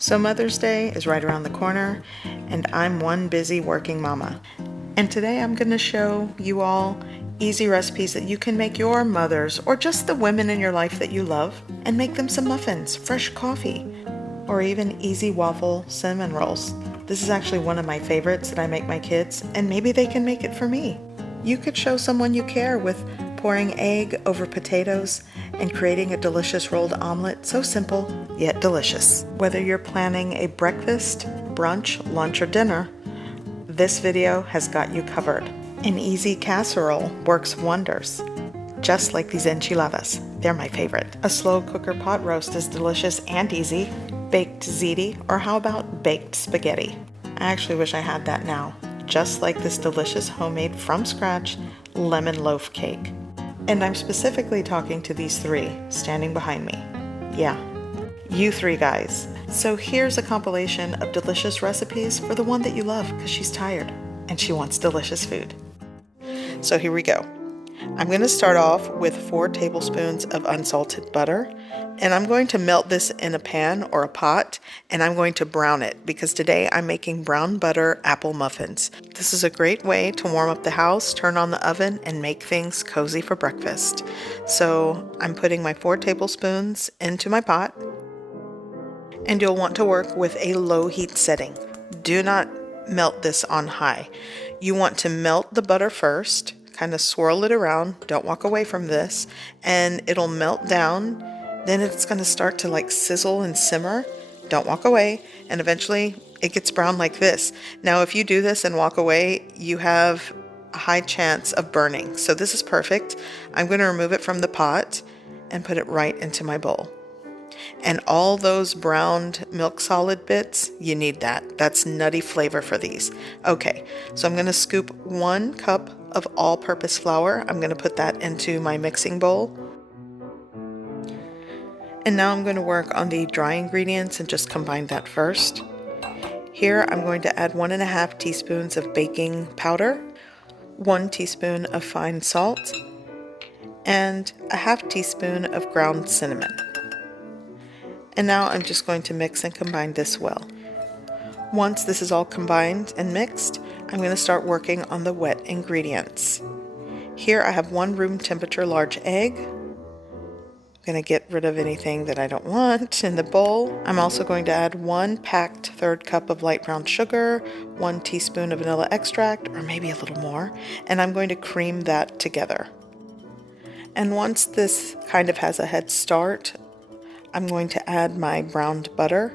So Mother's Day is right around the corner, and I'm one busy working mama. And today I'm going to show you all easy recipes that you can make your mothers or just the women in your life that you love and make them some muffins, fresh coffee, or even easy waffle cinnamon rolls. This is actually one of my favorites that I make my kids, and maybe they can make it for me. You could show someone you care with pouring egg over potatoes and creating a delicious rolled omelet, so simple yet delicious. Whether you're planning a breakfast, brunch, lunch, or dinner, this video has got you covered. An easy casserole works wonders, just like these enchiladas. They're my favorite. A slow cooker pot roast is delicious and easy. Baked ziti, or how about baked spaghetti? I actually wish I had that now, just like this delicious homemade from scratch lemon loaf cake. And I'm specifically talking to these three standing behind me. Yeah, you three guys. So here's a compilation of delicious recipes for the one that you love because she's tired and she wants delicious food. So here we go. I'm going to start off with 4 tablespoons of unsalted butter, and I'm going to melt this in a pan or a pot, and I'm going to brown it because today I'm making brown butter apple muffins. This is a great way to warm up the house, turn on the oven, and make things cozy for breakfast. So I'm putting my 4 tablespoons into my pot, and you'll want to work with a low heat setting. Do not melt this on high. You want to melt the butter first, kind of swirl it around, don't walk away from this, and it'll melt down. Then it's going to start to like sizzle and simmer. Don't walk away, and eventually it gets brown like this. Now if you do this and walk away, you have a high chance of burning. So this is perfect. I'm going to remove it from the pot and put it right into my bowl. And all those browned milk solid bits, you need that. That's nutty flavor for these. Okay, so I'm going to scoop 1 cup of all-purpose flour. I'm going to put that into my mixing bowl. And now I'm going to work on the dry ingredients and just combine that first. Here I'm going to add 1.5 teaspoons of baking powder, 1 teaspoon of fine salt, and a 1/2 teaspoon of ground cinnamon. And now I'm just going to mix and combine this well. Once this is all combined and mixed, I'm going to start working on the wet ingredients. Here I have 1 room temperature large egg. I'm going to get rid of anything that I don't want in the bowl. I'm also going to add 1 packed 1/3 cup of light brown sugar, 1 teaspoon of vanilla extract, or maybe a little more, and I'm going to cream that together. And once this kind of has a head start, I'm going to add my browned butter,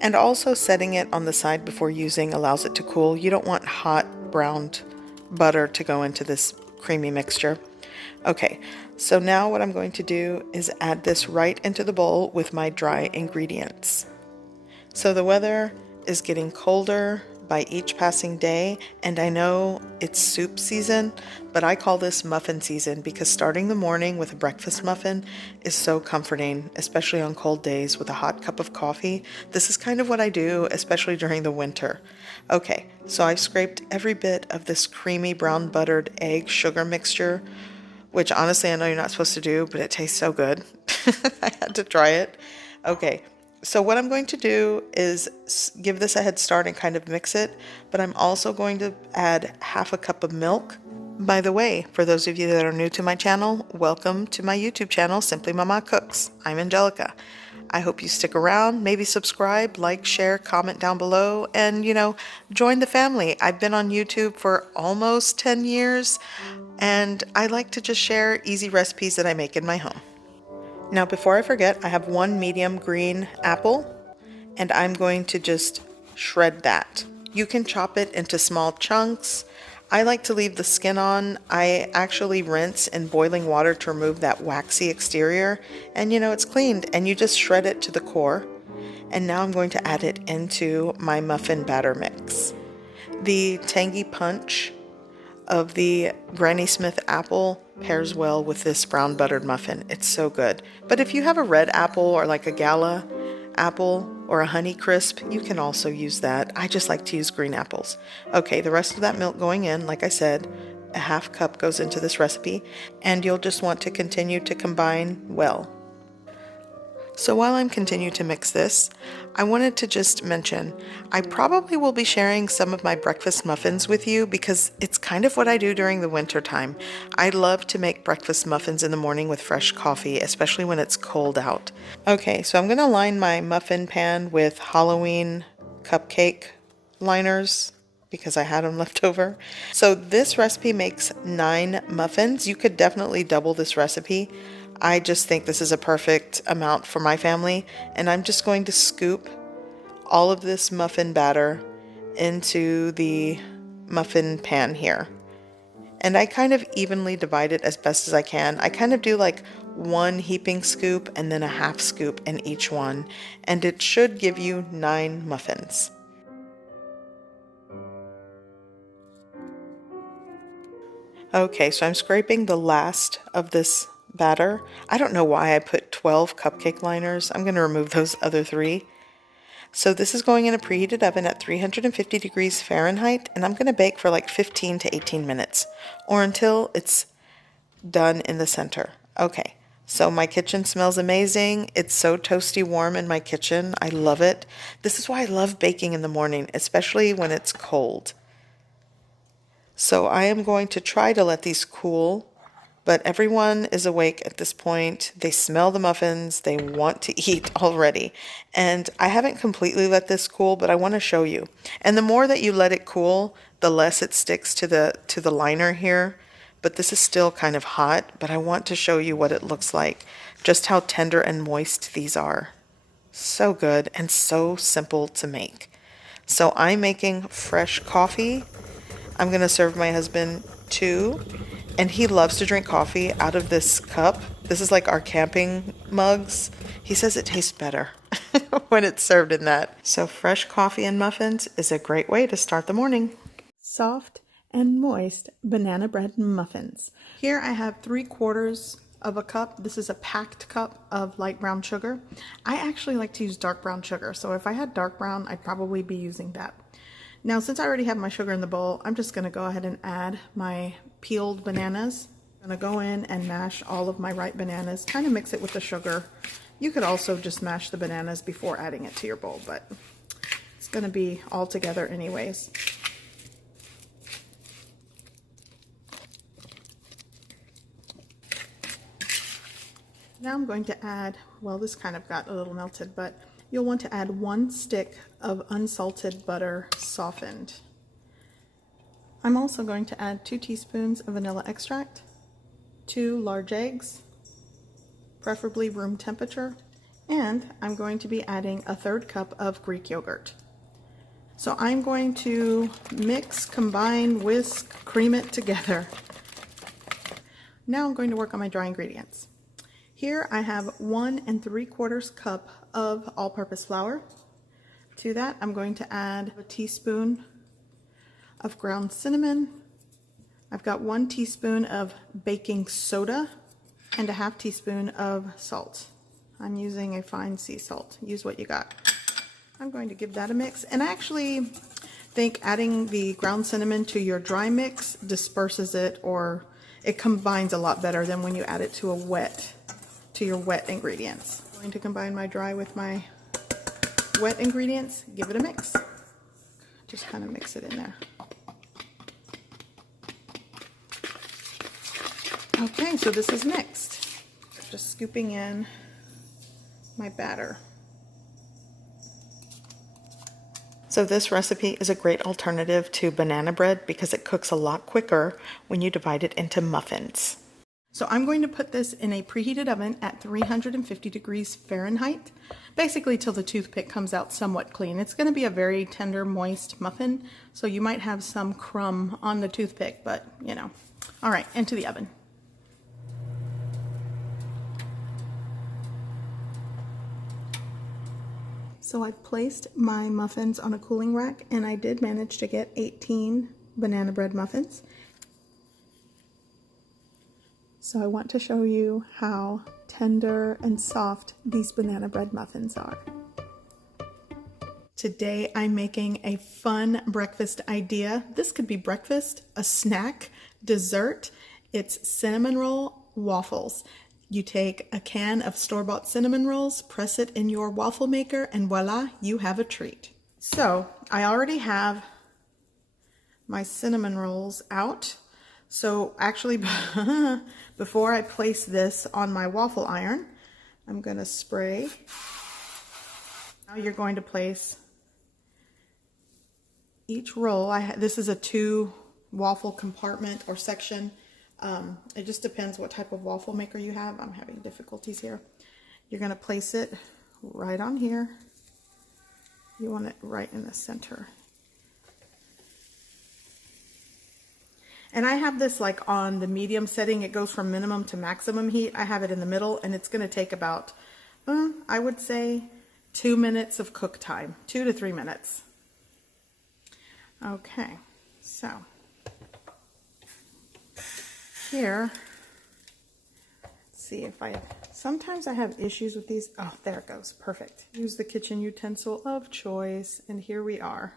and also setting it on the side before using allows it to cool. You don't want hot browned butter to go into this creamy mixture. Okay, so now what I'm going to do is add this right into the bowl with my dry ingredients. So the weather is getting colder by each passing day, and I know it's soup season, but I call this muffin season because starting the morning with a breakfast muffin is so comforting, especially on cold days with a hot cup of coffee. This is kind of what I do, especially during the winter. Okay, so I've scraped every bit of this creamy brown buttered egg sugar mixture, which honestly I know you're not supposed to do, but it tastes so good. I had to try it. Okay. So what I'm going to do is give this a head start and kind of mix it, but I'm also going to add 1/2 cup of milk. By the way, for those of you that are new to my channel, welcome to my YouTube channel, Simply Mama Cooks. I'm Angelica. I hope you stick around, maybe subscribe, like, share, comment down below, and join the family. I've been on YouTube for almost 10 years, and I like to just share easy recipes that I make in my home. Now before I forget, I have 1 medium green apple, and I'm going to just shred that. You can chop it into small chunks. I like to leave the skin on. I actually rinse in boiling water to remove that waxy exterior, and it's cleaned, and you just shred it to the core. And now I'm going to add it into my muffin batter mix. The tangy punch of the Granny Smith apple pairs well with this brown buttered muffin. It's so good. But if you have a red apple or like a gala apple or a honey crisp, you can also use that. I just like to use green apples. Okay, the rest of that milk going in, like I said, a 1/2 cup goes into this recipe, and you'll just want to continue to combine well. So while I'm continuing to mix this, I wanted to just mention, I probably will be sharing some of my breakfast muffins with you because it's kind of what I do during the winter time. I love to make breakfast muffins in the morning with fresh coffee, especially when it's cold out. Okay, so I'm going to line my muffin pan with Halloween cupcake liners because I had them left over. So this recipe makes 9 muffins. You could definitely double this recipe. I just think this is a perfect amount for my family, and I'm just going to scoop all of this muffin batter into the muffin pan here. And I kind of evenly divide it as best as I can. I kind of do like 1 heaping scoop and then a half scoop in each one, and it should give you 9 muffins. Okay, so I'm scraping the last of this batter. I don't know why I put 12 cupcake liners. I'm going to remove those other 3. So this is going in a preheated oven at 350 degrees Fahrenheit, and I'm going to bake for like 15 to 18 minutes, or until it's done in the center. Okay, so my kitchen smells amazing. It's so toasty warm in my kitchen. I love it. This is why I love baking in the morning, especially when it's cold. So I am going to try to let these cool, but everyone is awake at this point. They smell the muffins. They want to eat already. And I haven't completely let this cool, but I want to show you. And the more that you let it cool, the less it sticks to the liner here. But this is still kind of hot, but I want to show you what it looks like. Just how tender and moist these are. So good and so simple to make. So I'm making fresh coffee. I'm going to serve my husband 2, and he loves to drink coffee out of this cup. This is like our camping mugs. He says it tastes better when it's served in that. So fresh coffee and muffins is a great way to start the morning. Soft and moist banana bread muffins. Here I have 3/4 of a cup. This is a packed cup of light brown sugar. I actually like to use dark brown sugar, so if I had dark brown, I'd probably be using that. Now, since I already have my sugar in the bowl, I'm just going to go ahead and add my peeled bananas. I'm going to go in and mash all of my ripe bananas, kind of mix it with the sugar. You could also just mash the bananas before adding it to your bowl, but it's going to be all together anyways. Now I'm going to add, well, this kind of got a little melted, but you'll want to add 1 stick of unsalted butter softened. I'm also going to add 2 teaspoons of vanilla extract, 2 large eggs, preferably room temperature, and I'm going to be adding a 1/3 cup of Greek yogurt. So I'm going to mix, combine, whisk, cream it together. Now I'm going to work on my dry ingredients. Here I have 1 3/4 cup of all-purpose flour. To that I'm going to add a teaspoon of ground cinnamon. I've got 1 teaspoon of baking soda and a 1/2 teaspoon of salt. I'm using a fine sea salt. Use what you got. I'm going to give that a mix, and I actually think adding the ground cinnamon to your dry mix disperses it, or it combines a lot better than when you add it to your wet ingredients. I'm going to combine my dry with my wet ingredients, give it a mix. Just kind of mix it in there. Okay, so this is mixed. Just scooping in my batter. So this recipe is a great alternative to banana bread because it cooks a lot quicker when you divide it into muffins. So I'm going to put this in a preheated oven at 350 degrees Fahrenheit, basically till the toothpick comes out somewhat clean. It's going to be a very tender, moist muffin, so you might have some crumb on the toothpick, but you know. All right, into the oven. So I've placed my muffins on a cooling rack, and I did manage to get 18 banana bread muffins. So I want to show you how tender and soft these banana bread muffins are. Today I'm making a fun breakfast idea. This could be breakfast, a snack, dessert. It's cinnamon roll waffles. You take a can of store-bought cinnamon rolls, press it in your waffle maker, and voila, you have a treat. So I already have my cinnamon rolls out. So actually, before I place this on my waffle iron, I'm going to spray. Now you're going to place each roll. This is a 2 waffle compartment or section. It just depends what type of waffle maker you have. I'm having difficulties here. You're going to place it right on here. You want it right in the center. And I have this like on the medium setting. It goes from minimum to maximum heat. I have it in the middle, and it's going to take about, I would say, 2 minutes of cook time, 2 to 3 minutes. Okay, so here, let's see if sometimes I have issues with these. Oh, there it goes, perfect. Use the kitchen utensil of choice, and here we are.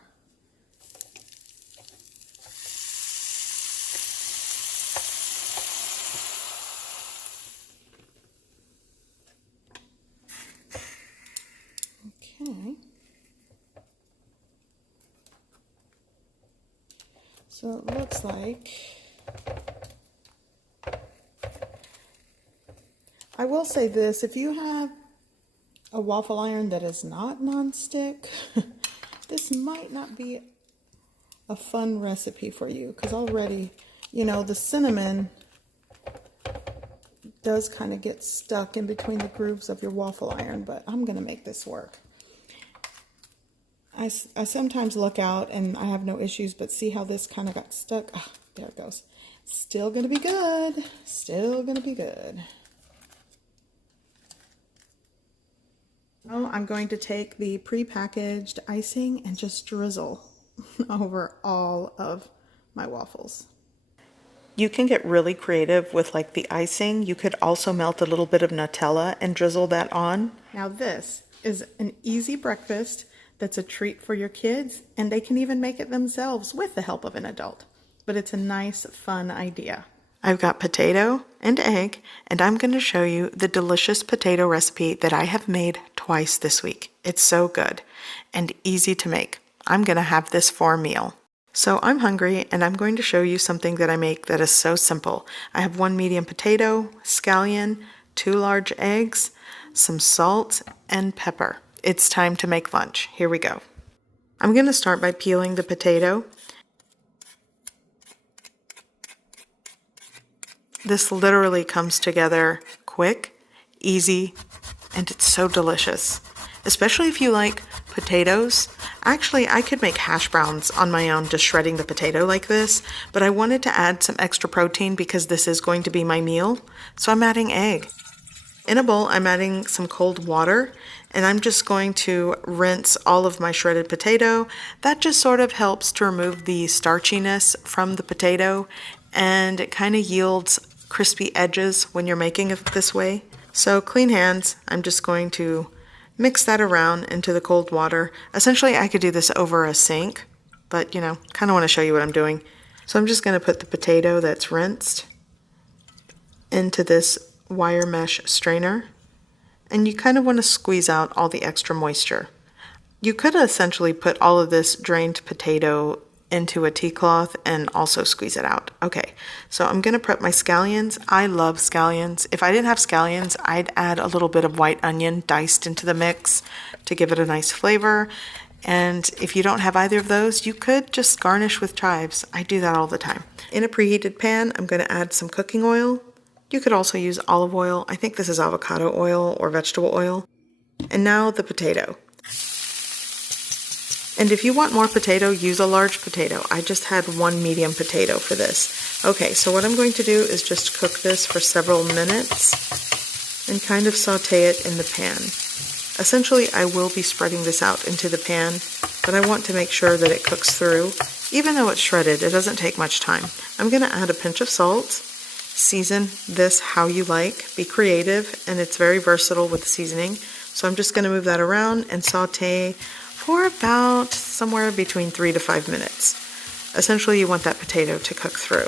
Okay. So it looks like, I will say this, if you have a waffle iron that is not nonstick, this might not be a fun recipe for you, because already, you know, the cinnamon does kind of get stuck in between the grooves of your waffle iron, but I'm going to make this work. I sometimes look out and I have no issues, but see how this kind of got stuck? Oh, there it goes. Still going to be good. Still going to be good. Now I'm going to take the pre-packaged icing and just drizzle over all of my waffles. You can get really creative with like the icing. You could also melt a little bit of Nutella and drizzle that on. Now this is an easy breakfast that's a treat for your kids, and they can even make it themselves with the help of an adult. But it's a nice, fun idea. I've got potato and egg, and I'm going to show you the delicious potato recipe that I have made twice this week. It's so good and easy to make. I'm going to have this for a meal. So I'm hungry, and I'm going to show you something that I make that is so simple. I have 1 medium potato, scallion, 2 large eggs, some salt, and pepper. It's time to make lunch. Here we go. I'm going to start by peeling the potato. This literally comes together quick, easy, and it's so delicious. Especially if you like potatoes. Actually, I could make hash browns on my own, just shredding the potato like this, but I wanted to add some extra protein because this is going to be my meal, so I'm adding egg. In a bowl, I'm adding some cold water, and I'm just going to rinse all of my shredded potato. That just sort of helps to remove the starchiness from the potato, and it kind of yields crispy edges when you're making it this way. So clean hands, I'm just going to mix that around into the cold water. Essentially, I could do this over a sink, but you know, kind of want to show you what I'm doing. So I'm just going to put the potato that's rinsed into this wire mesh strainer, and you kind of want to squeeze out all the extra moisture. You could essentially put all of this drained potato into a tea cloth and also squeeze it out. Okay, so I'm going to prep my scallions. I love scallions. If I didn't have scallions, I'd add a little bit of white onion diced into the mix to give it a nice flavor. And if you don't have either of those, you could just garnish with chives. I do that all the time. In a preheated pan, I'm going to add some cooking oil. You could also use olive oil. I think this is avocado oil or vegetable oil. And now the potato. And if you want more potato, use a large potato. I just had 1 medium potato for this. Okay, so what I'm going to do is just cook this for several minutes and kind of saute it in the pan. Essentially, I will be spreading this out into the pan, but I want to make sure that it cooks through. Even though it's shredded, it doesn't take much time. I'm going to add a pinch of salt. Season this how you like. Be creative, and it's very versatile with seasoning. So I'm just going to move that around and saute for about somewhere between 3 to 5 minutes. Essentially, you want that potato to cook through.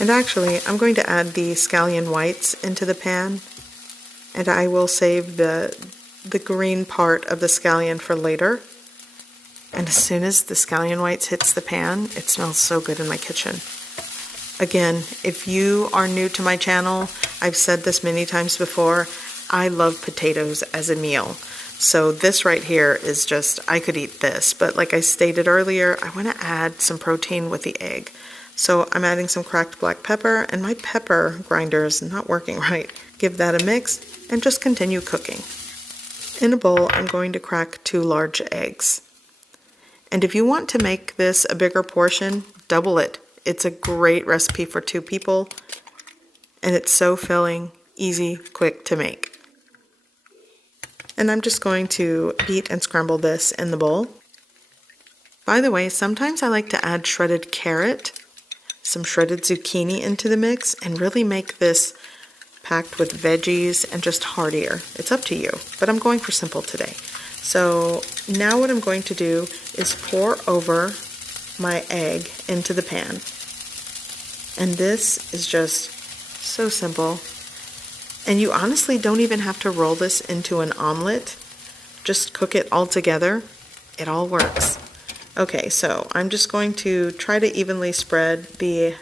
And actually, I'm going to add the scallion whites into the pan, and I will save the green part of the scallion for later. And as soon as the scallion whites hits the pan, it smells so good in my kitchen. Again, if you are new to my channel, I've said this many times before, I love potatoes as a meal. So this right here is just, I could eat this, but like I stated earlier, I want to add some protein with the egg. So I'm adding some cracked black pepper, and my pepper grinder is not working right. Give that a mix and just continue cooking. In a bowl, I'm going to crack 2 large eggs. And if you want to make this a bigger portion, double it. It's a great recipe for 2 people, and it's so filling, easy, quick to make. And I'm just going to beat and scramble this in the bowl. By the way, sometimes I like to add shredded carrot, some shredded zucchini into the mix, and really make this packed with veggies and just heartier. It's up to you, but I'm going for simple today. So now what I'm going to do is pour over my egg into the pan. And this is just so simple. And you honestly don't even have to roll this into an omelet. Just cook it all together. It all works. Okay, so I'm just going to try to evenly spread the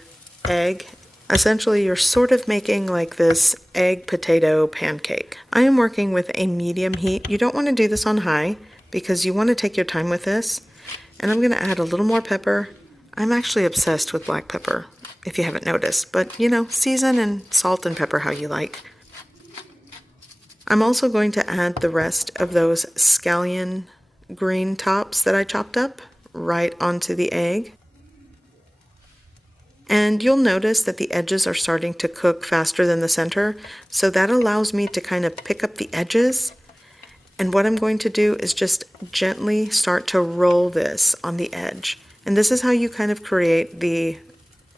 egg. Essentially, you're sort of making like this egg potato pancake. I am working with a medium heat. You don't want to do this on high because you want to take your time with this. And I'm going to add a little more pepper. I'm actually obsessed with black pepper, if you haven't noticed. But, you know, season and salt and pepper how you like. I'm also going to add the rest of those scallion green tops that I chopped up right onto the egg. And you'll notice that the edges are starting to cook faster than the center, so that allows me to kind of pick up the edges. And what I'm going to do is just gently start to roll this on the edge. And this is how you kind of create the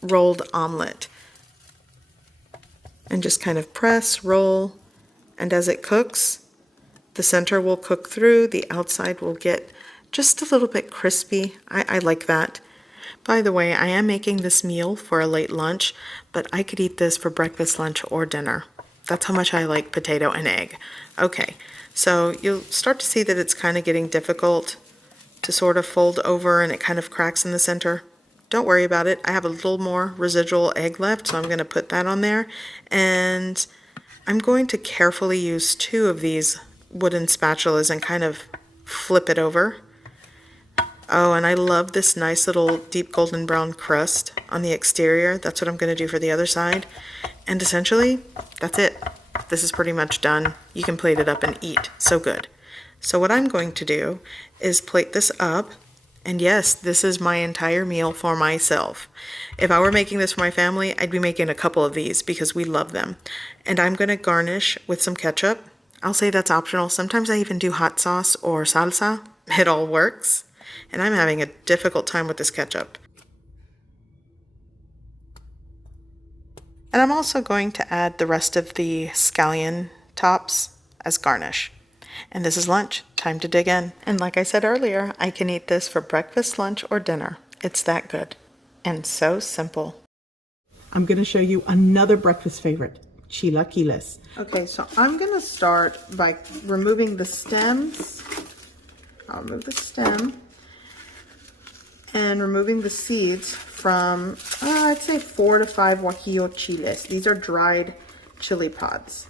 rolled omelet. And just kind of press, roll, and as it cooks, the center will cook through, the outside will get just a little bit crispy. I like that. By the way, I am making this meal for a late lunch, but I could eat this for breakfast, lunch, or dinner. That's how much I like potato and egg. Okay, so you'll start to see that it's kind of getting difficult to sort of fold over and it kind of cracks in the center. Don't worry about it. I have a little more residual egg left, so I'm going to put that on there. And I'm going to carefully use 2 of these wooden spatulas and kind of flip it over. Oh, and I love this nice little deep golden brown crust on the exterior. That's what I'm going to do for the other side. And essentially, that's it. This is pretty much done. You can plate it up and eat. So good. So what I'm going to do is plate this up. And yes, this is my entire meal for myself. If I were making this for my family, I'd be making a couple of these because we love them. And I'm going to garnish with some ketchup. I'll say that's optional. Sometimes I even do hot sauce or salsa. It all works. And I'm having a difficult time with this ketchup. And I'm also going to add the rest of the scallion tops as garnish. And this is lunch. Time to dig in. And like I said earlier, I can eat this for breakfast, lunch, or dinner. It's that good. And so simple. I'm going to show you another breakfast favorite, Chilaquiles. Okay, so I'm going to start by removing the stems. I'll remove the stem. And removing the seeds from, I'd say 4 to 5 guajillo chiles. These are dried chili pods.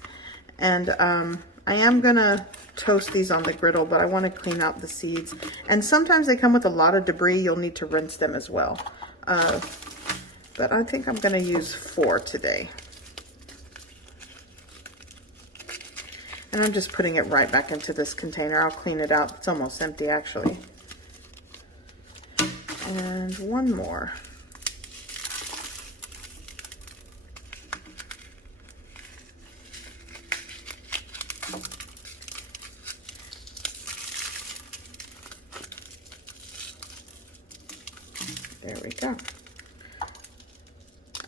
And I am going to toast these on the griddle, but I want to clean out the seeds. And sometimes they come with a lot of debris. You'll need to rinse them as well. But I think I'm going to use 4 today. And I'm just putting it right back into this container. I'll clean it out. It's almost empty, actually. And 1 more. There we go.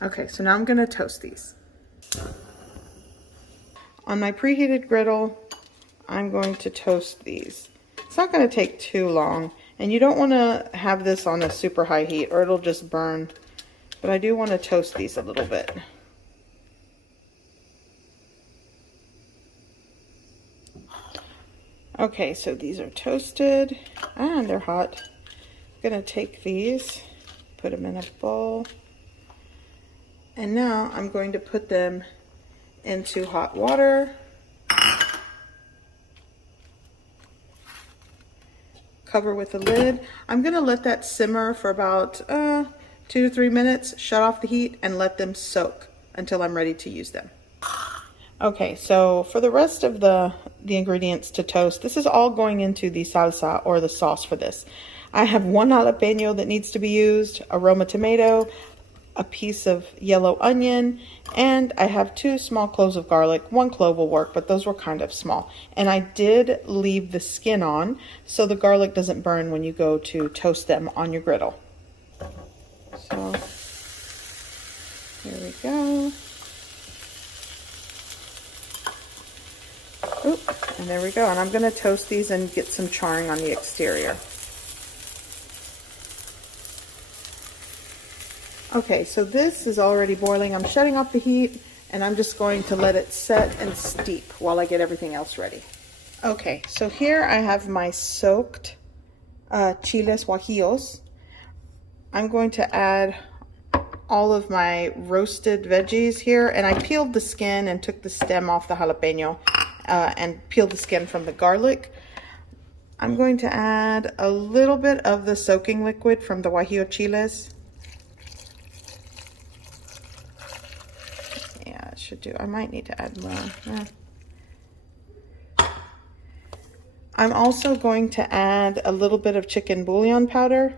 Okay, so now I'm going to toast these. On my preheated griddle, I'm going to toast these. It's not going to take too long. And you don't want to have this on a super high heat or it'll just burn but I do want to toast these a little bit. Okay, so these are toasted and they're hot. I'm gonna take these, put them in a bowl, and now I'm going to put them into hot water. Cover with a lid. I'm gonna let that simmer for about 2 to 3 minutes, shut off the heat, and let them soak until I'm ready to use them. Okay, so for the rest of the ingredients to toast, this is all going into the salsa or the sauce for this. I have 1 jalapeno that needs to be used, a Roma tomato, a piece of yellow onion, and I have 2 small cloves of garlic. 1 clove will work, but those were kind of small. And I did leave the skin on so the garlic doesn't burn when you go to toast them on your griddle. So here we go. Oop, and there we go. And I'm going to toast these and get some charring on the exterior. Okay, so this is already boiling. I'm shutting off the heat and I'm just going to let it set and steep while I get everything else ready. Okay, so here I have my soaked chiles guajillos. I'm going to add all of my roasted veggies here, and I peeled the skin and took the stem off the jalapeno and peeled the skin from the garlic. I'm going to add a little bit of the soaking liquid from the guajillo chiles. Yeah, it should do. I might need to add more. I'm also going to add a little bit of chicken bouillon powder.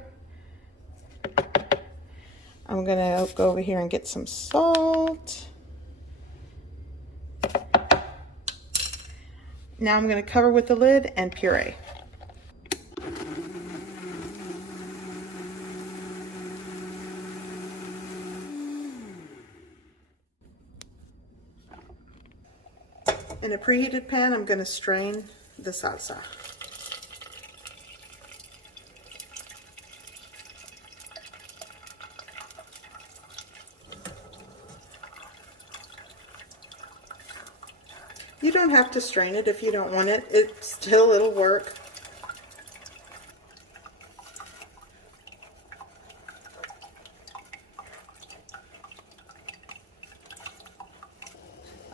I'm gonna go over here and get some salt. Now I'm gonna cover with the lid and puree. In a preheated pan, I'm gonna strain the salsa. You don't have to strain it if you don't want it. It'll work.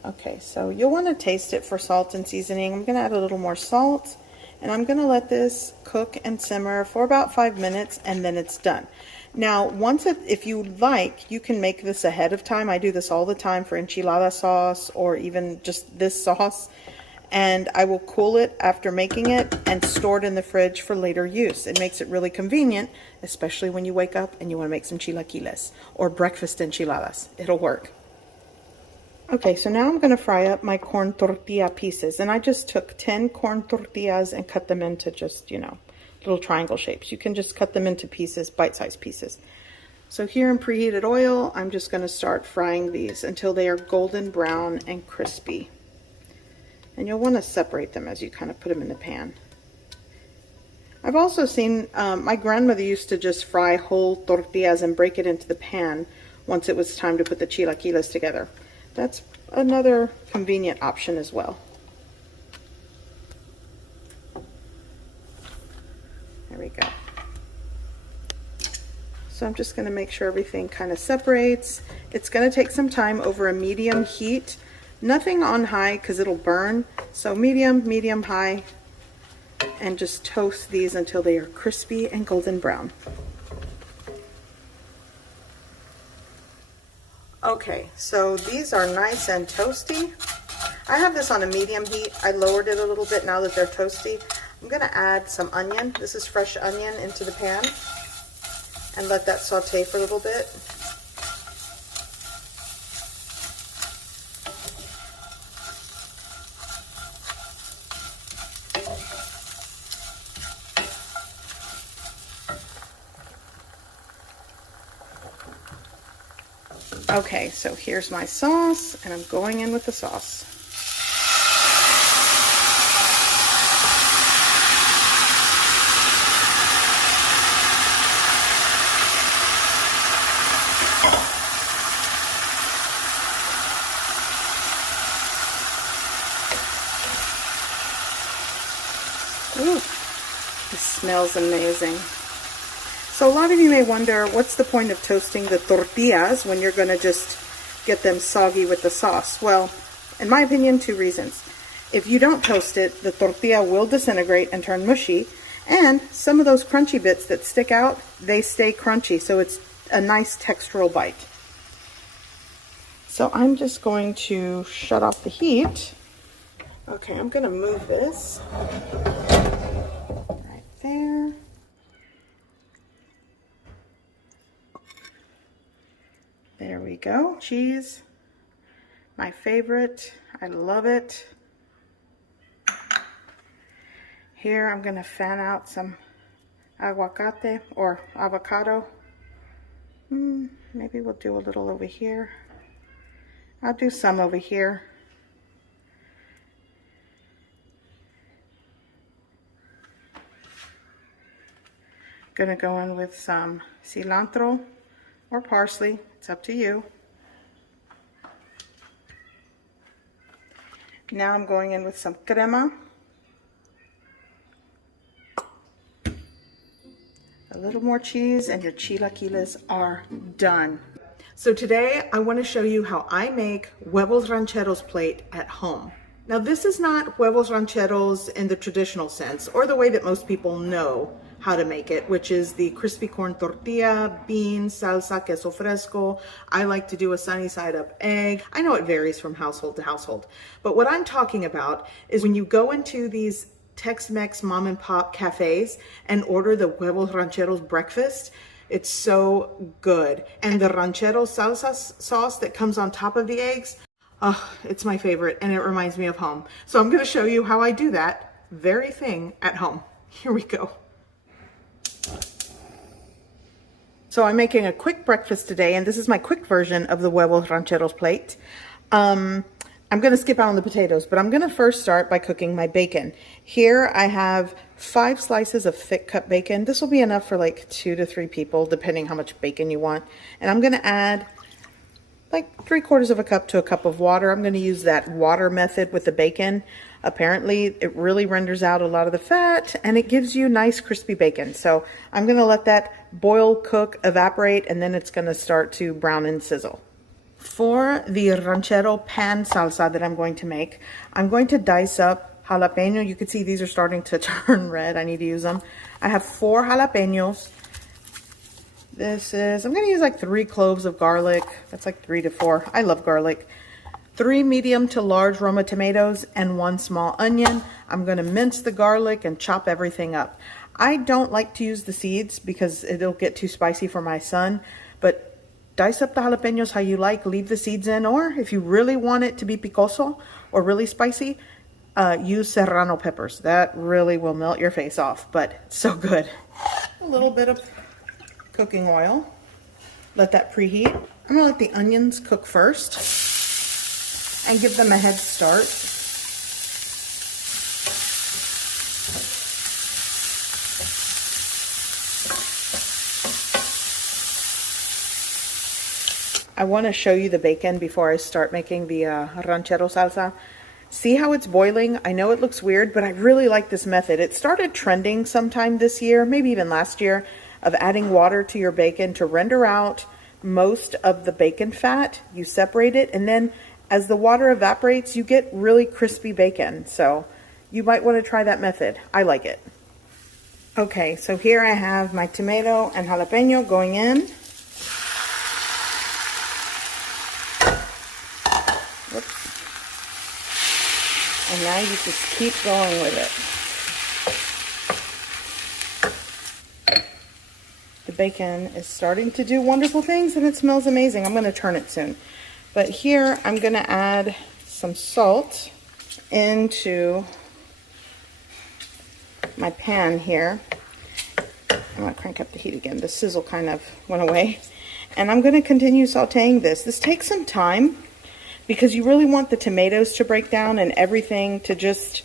Okay, so you'll want to taste it for salt and seasoning. I'm going to add a little more salt, and I'm going to let this cook and simmer for about 5 minutes, and then it's done. Now, if you like, you can make this ahead of time. I do this all the time for enchilada sauce or even just this sauce. And I will cool it after making it and store it in the fridge for later use. It makes it really convenient, especially when you wake up and you want to make some chilaquiles or breakfast enchiladas. It'll work. Okay, so now I'm going to fry up my corn tortilla pieces. And I just took 10 corn tortillas and cut them into just, little triangle shapes. You can just cut them into pieces, bite-sized pieces. So here in preheated oil, I'm just going to start frying these until they are golden brown and crispy. And you'll want to separate them as you kind of put them in the pan. I've also seen, my grandmother used to just fry whole tortillas and break it into the pan once it was time to put the chilaquiles together. That's another convenient option as well. There we go. So I'm just going to make sure everything kind of separates. It's going to take some time over a medium heat. Nothing on high because it'll burn. So medium, high, and just toast these until they are crispy and golden brown. Okay, so these are nice and toasty. I have this on a medium heat. I lowered it a little bit now that they're toasty. I'm going to add some onion. This is fresh onion into the pan and let that saute for a little bit. Okay, so here's my sauce, and I'm going in with the sauce. It smells amazing. So a lot of you may wonder, what's the point of toasting the tortillas when you're going to just get them soggy with the sauce? Well, in my opinion, 2 reasons. If you don't toast it, the tortilla will disintegrate and turn mushy, and some of those crunchy bits that stick out, they stay crunchy, so it's a nice textural bite. So I'm just going to shut off the heat. Okay, I'm going to move this right there. There we go. Cheese, my favorite. I love it. Here I'm going to fan out some aguacate or avocado. Maybe we'll do a little over here. I'll do some over here. Gonna go in with some cilantro or parsley, it's up to you. Now I'm going in with some crema. A little more cheese and your chilaquiles are done. So today I want to show you how I make Huevos Rancheros plate at home. Now this is not Huevos Rancheros in the traditional sense, or the way that most people know how to make it, which is the crispy corn tortilla, beans, salsa, queso fresco. I like to do a sunny side up egg. I know it varies from household to household, but what I'm talking about is when you go into these Tex-Mex mom and pop cafes and order the Huevos Rancheros breakfast, it's so good. And the ranchero salsa sauce that comes on top of the eggs, oh, it's my favorite, and it reminds me of home. So I'm going to show you how I do that very thing at home. Here we go. So I'm making a quick breakfast today, and this is my quick version of the Huevos Rancheros plate. I'm going to skip out on the potatoes, but I'm going to first start by cooking my bacon. Here I have 5 slices of thick cut bacon. This will be enough for like 2 to 3 people, depending how much bacon you want. And I'm going to add like 3/4 of a cup to a cup of water. I'm going to use that water method with the bacon. Apparently, it really renders out a lot of the fat, and it gives you nice crispy bacon. So I'm going to let that boil, cook, evaporate, and then it's going to start to brown and sizzle. For the ranchero pan salsa that I'm going to make, I'm going to dice up jalapeno. You can see these are starting to turn red. I need to use them. I have 4 jalapenos. I'm going to use like 3 cloves of garlic. That's like 3 to 4. I love garlic. 3 medium to large Roma tomatoes and 1 small onion. I'm going to mince the garlic and chop everything up. I don't like to use the seeds because it'll get too spicy for my son, but dice up the jalapenos how you like, leave the seeds in, or if you really want it to be picoso or really spicy, use serrano peppers. That really will melt your face off, but it's so good. A little bit of cooking oil. Let that preheat. I'm gonna let the onions cook first and give them a head start. I want to show you the bacon before I start making the ranchero salsa. See how it's boiling? I know it looks weird, but I really like this method. It started trending sometime this year, maybe even last year, of adding water to your bacon to render out most of the bacon fat. You separate it, and then as the water evaporates, you get really crispy bacon. So you might want to try that method. I like it. Okay, so here I have my tomato and jalapeno going in. Whoops. And now you just keep going with it. The bacon is starting to do wonderful things and it smells amazing. I'm going to turn it soon. But here I'm going to add some salt into my pan here. I'm going to crank up the heat again. The sizzle kind of went away. And I'm going to continue sauteing this. This takes some time because you really want the tomatoes to break down and everything to just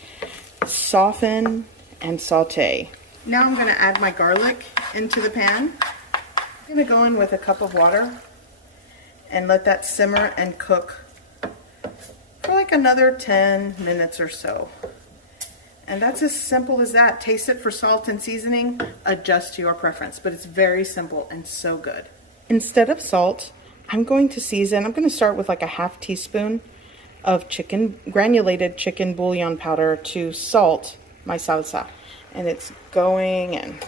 soften and saute. Now I'm going to add my garlic into the pan. I'm going to go in with a cup of water and let that simmer and cook for like another 10 minutes or so. And that's as simple as that. Taste it for salt and seasoning, adjust to your preference, but it's very simple and so good. Instead of salt, I'm going to season, I'm going to start with like a ½ teaspoon of granulated chicken bouillon powder to salt my salsa. And it's going in.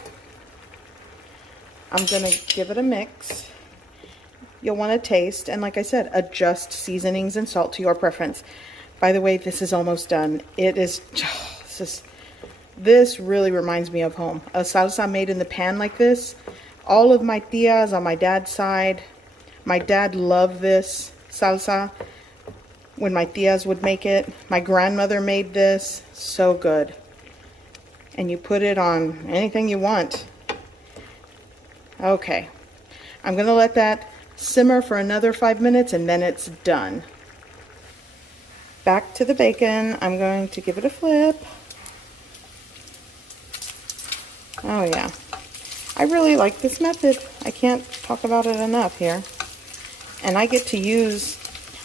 I'm going to give it a mix. You'll want to taste, and like I said, adjust seasonings and salt to your preference. By the way, this is almost done. It is, this really reminds me of home. A salsa made in the pan like this. All of my tias on my dad's side, my dad loved this salsa when my tias would make it. My grandmother made this, so good. And you put it on anything you want. Okay, I'm gonna let that simmer for another 5 minutes and then it's done. Back to the bacon. I'm going to give it a flip. Oh yeah, I really like this method. I can't talk about it enough here. And I get to use,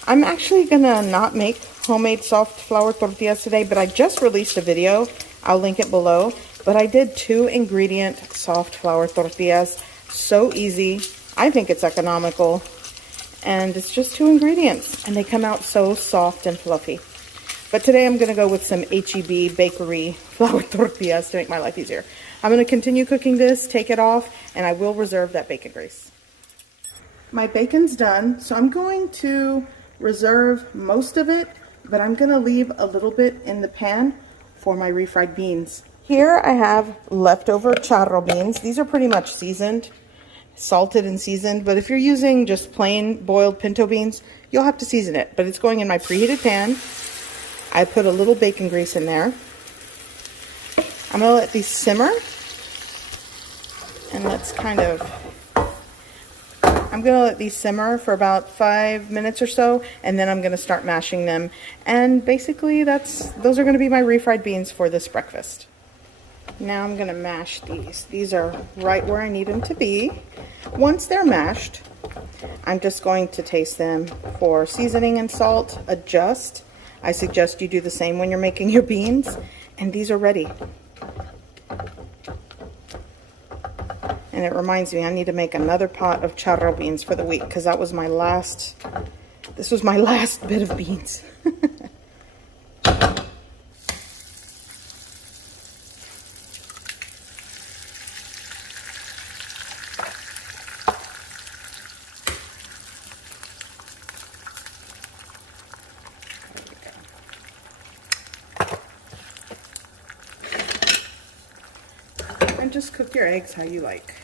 I'm actually gonna not make homemade soft flour tortillas today, but I just released a video. I'll link it below. But I did 2 ingredient soft flour tortillas. So easy. I think it's economical. And it's just 2 ingredients. And they come out so soft and fluffy. But today I'm going to go with some H-E-B bakery flour tortillas to make my life easier. I'm going to continue cooking this, take it off, and I will reserve that bacon grease. My bacon's done, so I'm going to reserve most of it, but I'm going to leave a little bit in the pan for my refried beans. Here I have leftover charro beans. These are pretty much seasoned, salted and seasoned, but if you're using just plain boiled pinto beans, you'll have to season it. But it's going in my preheated pan. I put a little bacon grease in there. I'm going to let these simmer. And let's kind of, I'm going to let these simmer for about 5 minutes or so, and then I'm going to start mashing them. And basically those are going to be my refried beans for this breakfast. Now I'm going to mash these. These are right where I need them to be. Once they're mashed, I'm just going to taste them for seasoning and salt, adjust. I suggest you do the same when you're making your beans. And these are ready. And it reminds me, I need to make another pot of charro beans for the week, because that was my last, this was my last bit of beans. And just cook your eggs how you like.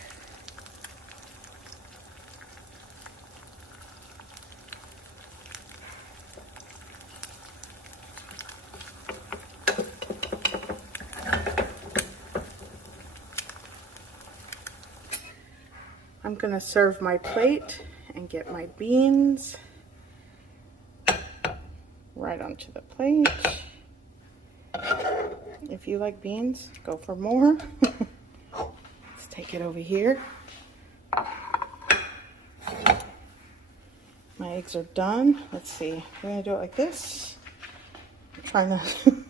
I'm gonna serve my plate and get my beans right onto the plate. If you like beans, go for more. Let's take it over here. My eggs are done. Let's see. We're gonna do it like this. I'm trying to.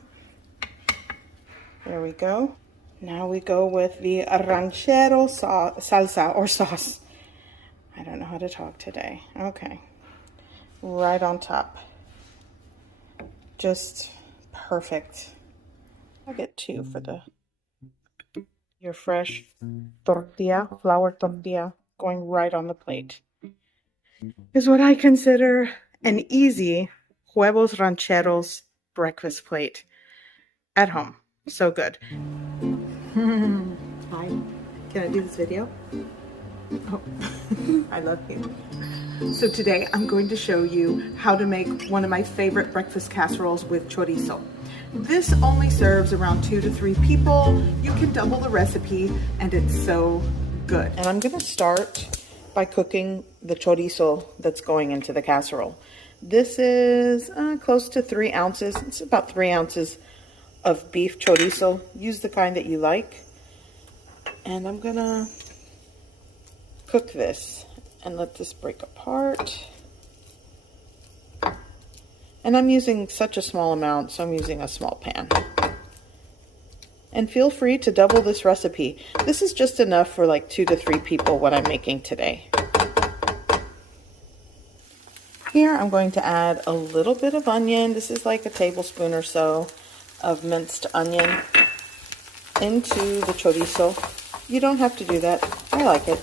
There we go. Now we go with the ranchero salsa or sauce. I don't know how to talk today. Okay. Right on top. Just perfect. I'll get 2 for your fresh tortilla, flour tortilla, going right on the plate. Is what I consider an easy Huevos Rancheros breakfast plate at home. So good. Hi. Can I do this video? Oh, I love you. So today I'm going to show you how to make one of my favorite breakfast casseroles with chorizo. This only serves around 2 to 3 people. You can double the recipe and it's so good. And I'm going to start by cooking the chorizo that's going into the casserole. This is close to 3 ounces. It's about 3 ounces of beef chorizo. Use the kind that you like. And I'm going to cook this and let this break apart. And I'm using such a small amount, so I'm using a small pan. And feel free to double this recipe. This is just enough for like 2 to 3 people what I'm making today. Here I'm going to add a little bit of onion. This is like a tablespoon or so of minced onion into the chorizo. You don't have to do that. I like it.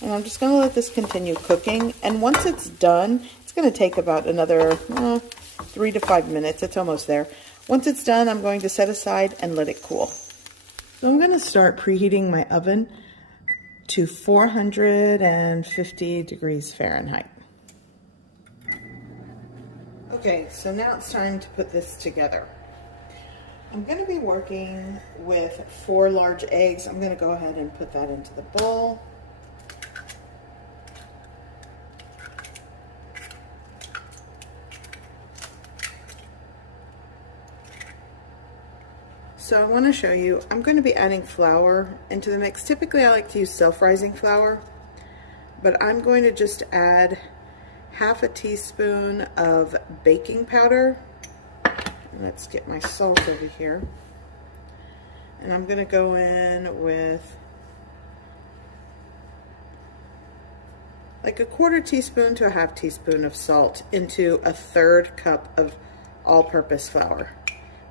And I'm just going to let this continue cooking. And once it's done, it's going to take about another 3 to 5 minutes. It's almost there. Once it's done, I'm going to set aside and let it cool. So I'm going to start preheating my oven to 450 degrees Fahrenheit. Okay, so now it's time to put this together. I'm going to be working with 4 large eggs. I'm going to go ahead and put that into the bowl. So I want to show you, I'm going to be adding flour into the mix. Typically I like to use self-rising flour, but I'm going to just add half a teaspoon of baking powder. Let's get my salt over here. And I'm going to go in with like a 1/4 teaspoon to a 1/2 teaspoon of salt into a 1/3 cup of all-purpose flour.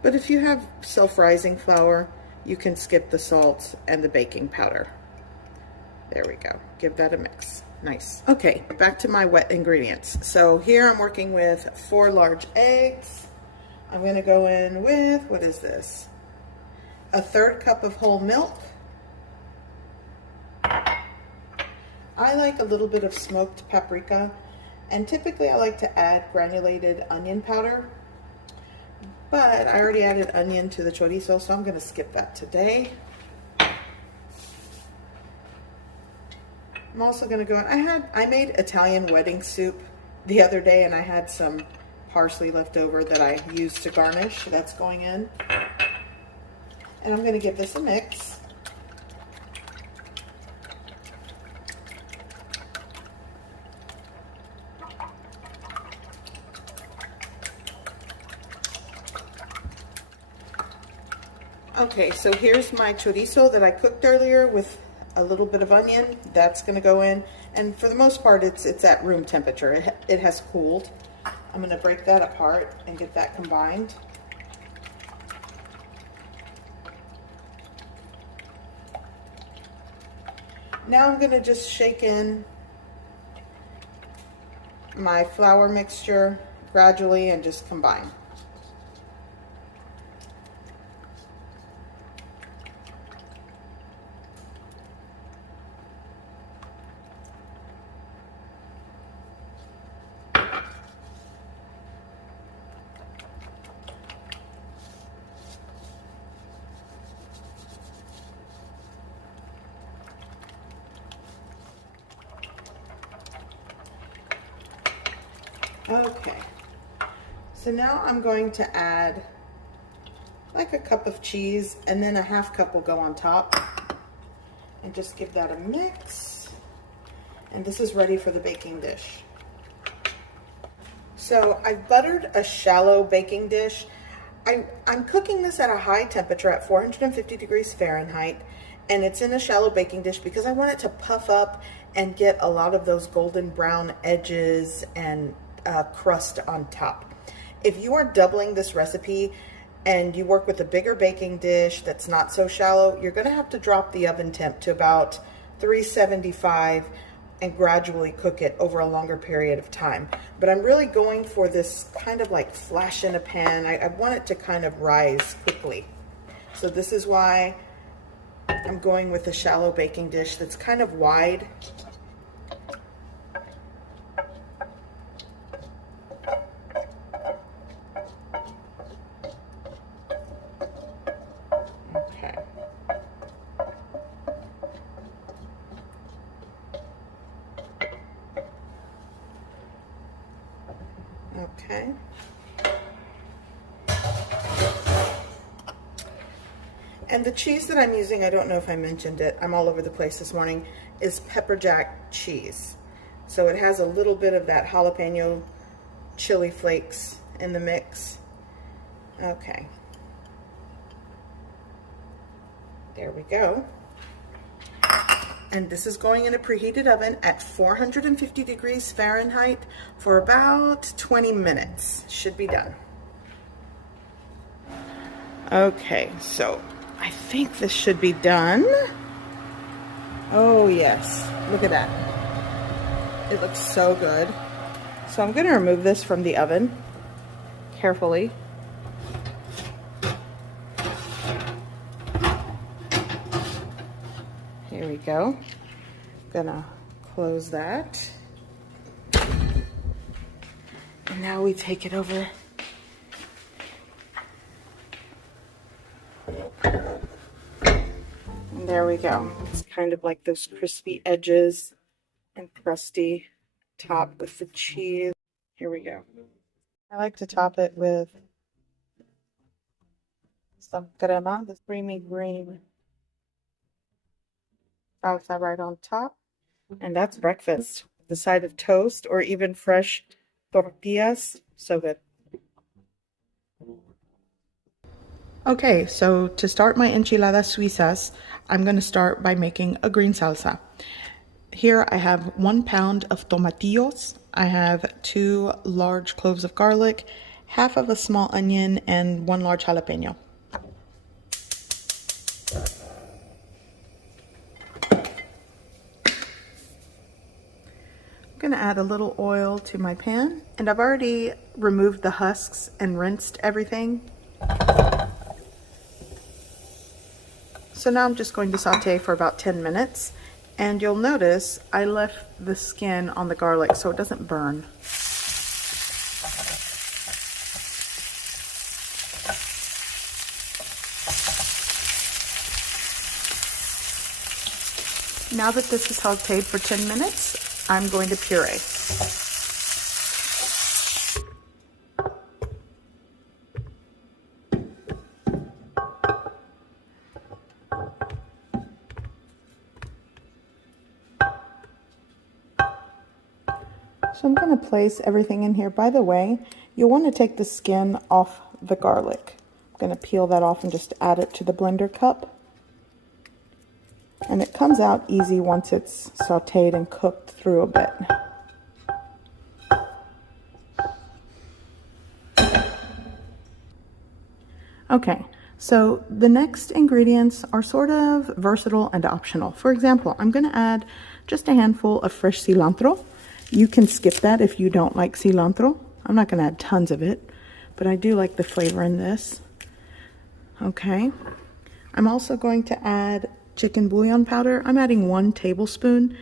But if you have self-rising flour, you can skip the salt and the baking powder. There we go. Give that a mix. Nice. Okay, back to my wet ingredients. So here I'm working with 4 large eggs. I'm going to go in with, what is this? A 1/3 cup of whole milk. I like a little bit of smoked paprika, and typically I like to add granulated onion powder. But I already added onion to the chorizo, so I'm going to skip that today. I'm also going to go in, I made Italian wedding soup the other day, and I had some parsley left over that I used to garnish. That's going in. And I'm going to give this a mix. Okay, so here's my chorizo that I cooked earlier with a little bit of onion. That's going to go in, and for the most part it's at room temperature. It has cooled. I'm going to break that apart and get that combined. Now I'm going to just shake in my flour mixture gradually and just combine. Okay, so now I'm going to add like a cup of cheese, and then a 1/2 cup will go on top, and just give that a mix. And this is ready for the baking dish. So I've buttered a shallow baking dish. I'm cooking this at a high temperature at 450 degrees Fahrenheit, and it's in a shallow baking dish because I want it to puff up and get a lot of those golden brown edges and crust on top. If you are doubling this recipe and you work with a bigger baking dish that's not so shallow, you're going to have to drop the oven temp to about 375 and gradually cook it over a longer period of time. But I'm really going for this kind of like flash in a pan. I want it to kind of rise quickly. So this is why I'm going with a shallow baking dish that's kind of wide. Okay. And the cheese that I'm using, I don't know if I mentioned it, I'm all over the place this morning, is pepper jack cheese. So it has a little bit of that jalapeno chili flakes in the mix. Okay. There we go. And this is going in a preheated oven at 450 degrees Fahrenheit for about 20 minutes. Should be done. Okay, so I think this should be done. Oh yes, look at that. It looks so good. So I'm going to remove this from the oven carefully. Here we go. Gonna close that. And now we take it over. And there we go. It's kind of like those crispy edges and crusty top with the cheese. Here we go. I like to top it with some crema, this creamy green salsa right on top. And that's breakfast. The side of toast or even fresh tortillas. So good. Okay, so to start my Enchiladas Suizas, I'm going to start by making a green salsa. Here I have 1 pound of tomatillos. I have 2 large cloves of garlic, half of a small onion, and 1 large jalapeno. I'm going to add a little oil to my pan, and I've already removed the husks and rinsed everything. So now I'm just going to saute for about 10 minutes. And you'll notice I left the skin on the garlic so it doesn't burn. Now that this is sauteed for 10 minutes, I'm going to puree. So I'm going to place everything in here. By the way, you'll want to take the skin off the garlic. I'm going to peel that off and just add it to the blender cup. And it comes out easy once it's sauteed and cooked through a bit. Okay, so the next ingredients are sort of versatile and optional. For example, I'm going to add just a handful of fresh cilantro. You can skip that if you don't like cilantro. I'm not going to add tons of it, but I do like the flavor in this. Okay. I'm also going to add chicken bouillon powder. I'm adding 1 tablespoon,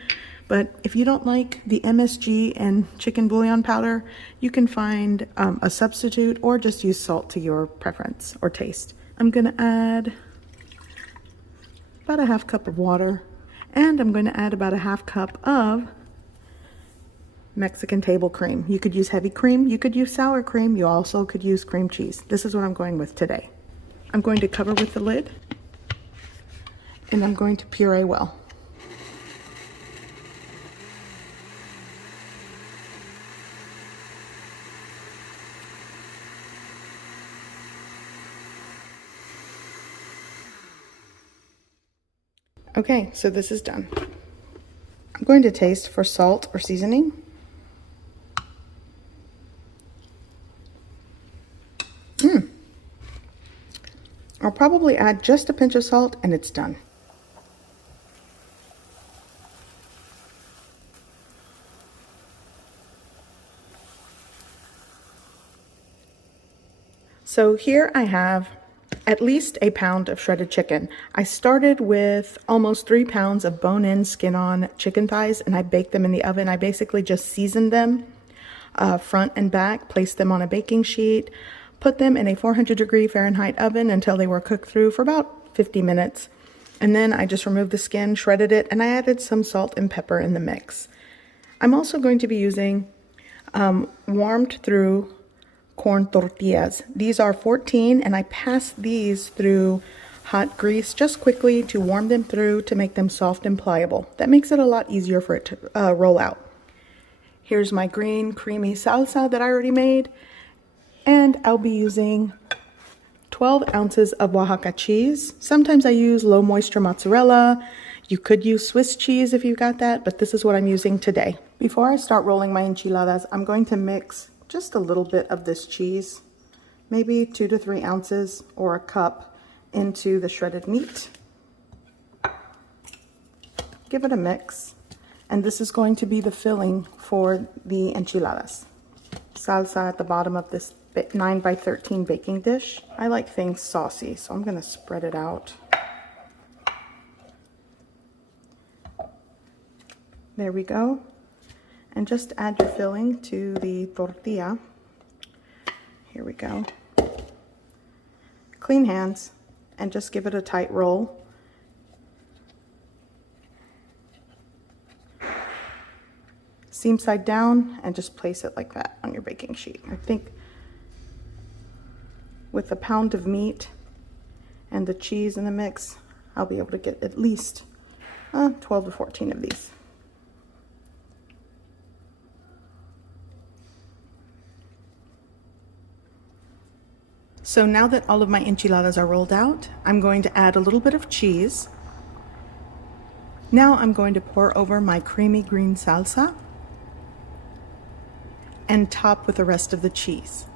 but if you don't like the MSG and chicken bouillon powder, you can find a substitute or just use salt to your preference or taste. I'm going to add about a 1/2 cup of water, and I'm going to add about a 1/2 cup of Mexican table cream. You could use heavy cream, you could use sour cream, you also could use cream cheese. This is what I'm going with today. I'm going to cover with the lid, and I'm going to puree well. Okay, so this is done. I'm going to taste for salt or seasoning. I'll probably add just a pinch of salt and it's done. So here I have at least a pound of shredded chicken. I started with almost 3 pounds of bone-in, skin-on chicken thighs, and I baked them in the oven. I basically just seasoned them front and back, placed them on a baking sheet, put them in a 400-degree Fahrenheit oven until they were cooked through for about 50 minutes. And then I just removed the skin, shredded it, and I added some salt and pepper in the mix. I'm also going to be using warmed through corn tortillas. These are 14, and I pass these through hot grease just quickly to warm them through to make them soft and pliable. That makes it a lot easier for it to roll out. Here's my green creamy salsa that I already made. And I'll be using 12 ounces of Oaxaca cheese. Sometimes I use low moisture mozzarella. You could use Swiss cheese if you got that, but this is what I'm using today. Before I start rolling my enchiladas, I'm going to mix just a little bit of this cheese, maybe 2 to 3 ounces or a cup, into the shredded meat. Give it a mix, and this is going to be the filling for the enchiladas. Salsa at the bottom of this 9 by 13 baking dish. I like things saucy, so I'm going to spread it out. There we go. And just add your filling to the tortilla. Here we go. Clean hands and just give it a tight roll. Seam side down and just place it like that on your baking sheet. I think with a pound of meat and the cheese in the mix, I'll be able to get at least 12 to 14 of these. So now that all of my enchiladas are rolled out, I'm going to add a little bit of cheese. Now I'm going to pour over my creamy green salsa and top with the rest of the cheese.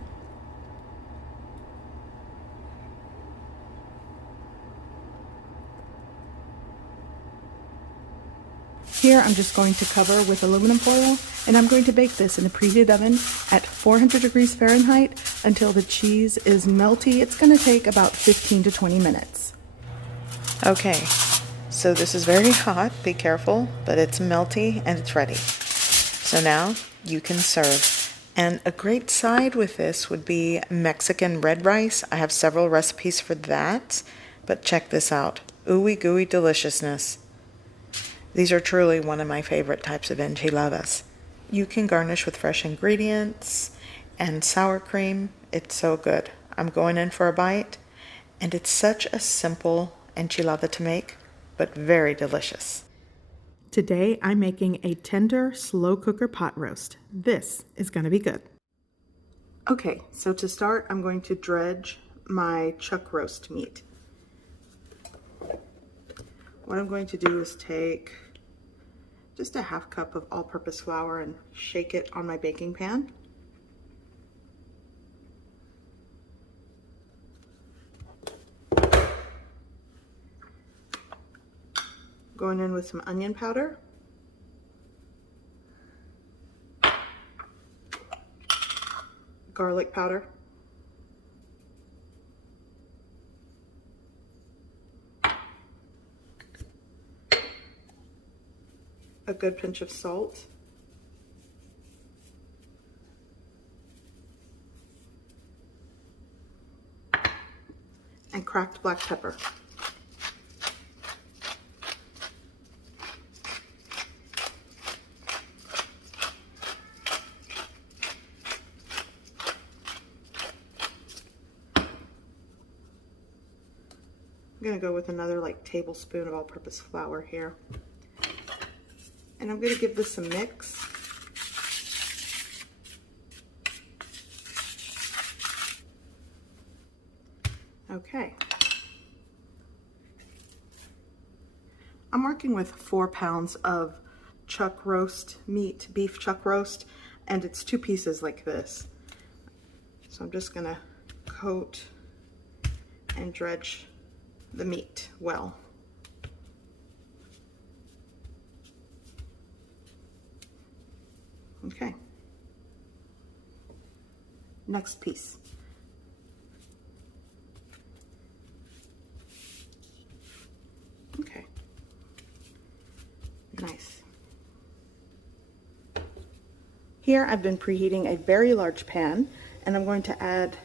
Here I'm just going to cover with aluminum foil, and I'm going to bake this in a preheated oven at 400 degrees Fahrenheit until the cheese is melty. It's going to take about 15 to 20 minutes. Okay, so this is very hot, be careful, but it's melty and it's ready. So now you can serve. And a great side with this would be Mexican red rice. I have several recipes for that, but check this out. Ooey gooey deliciousness. These are truly one of my favorite types of enchiladas. You can garnish with fresh ingredients and sour cream. It's so good. I'm going in for a bite, and it's such a simple enchilada to make, but very delicious. Today I'm making a tender slow cooker pot roast. This is going to be good. Okay, so to start I'm going to dredge my chuck roast meat. What I'm going to do is take just a half cup of all-purpose flour and shake it on my baking pan. Going in with some onion powder. Garlic powder. A good pinch of salt. And cracked black pepper. I'm going to go with another tablespoon of all-purpose flour here. And I'm going to give this a mix. Okay. I'm working with 4 pounds of chuck roast meat, beef chuck roast, and it's 2 pieces like this. So I'm just going to coat and dredge the meat well. Okay. Next piece. Okay. Nice. Here I've been preheating a very large pan, and I'm going to add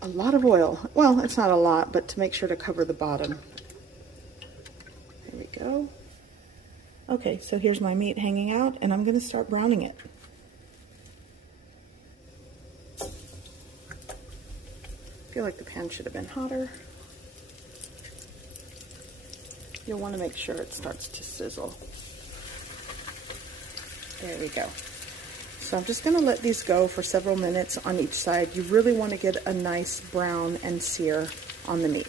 a lot of oil. Well, it's not a lot, but to make sure to cover the bottom. There we go. Okay, so here's my meat hanging out, and I'm going to start browning it. I feel like the pan should have been hotter. You'll want to make sure it starts to sizzle. There we go. So I'm just going to let these go for several minutes on each side. You really want to get a nice brown and sear on the meat.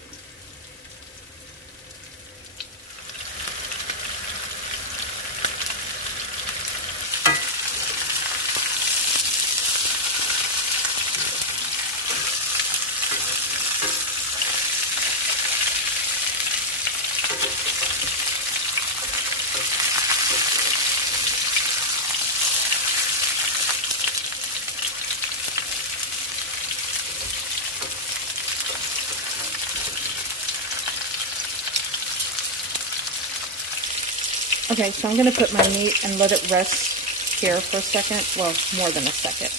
Okay, so I'm going to put my meat and let it rest here for a second. Well, more than a second.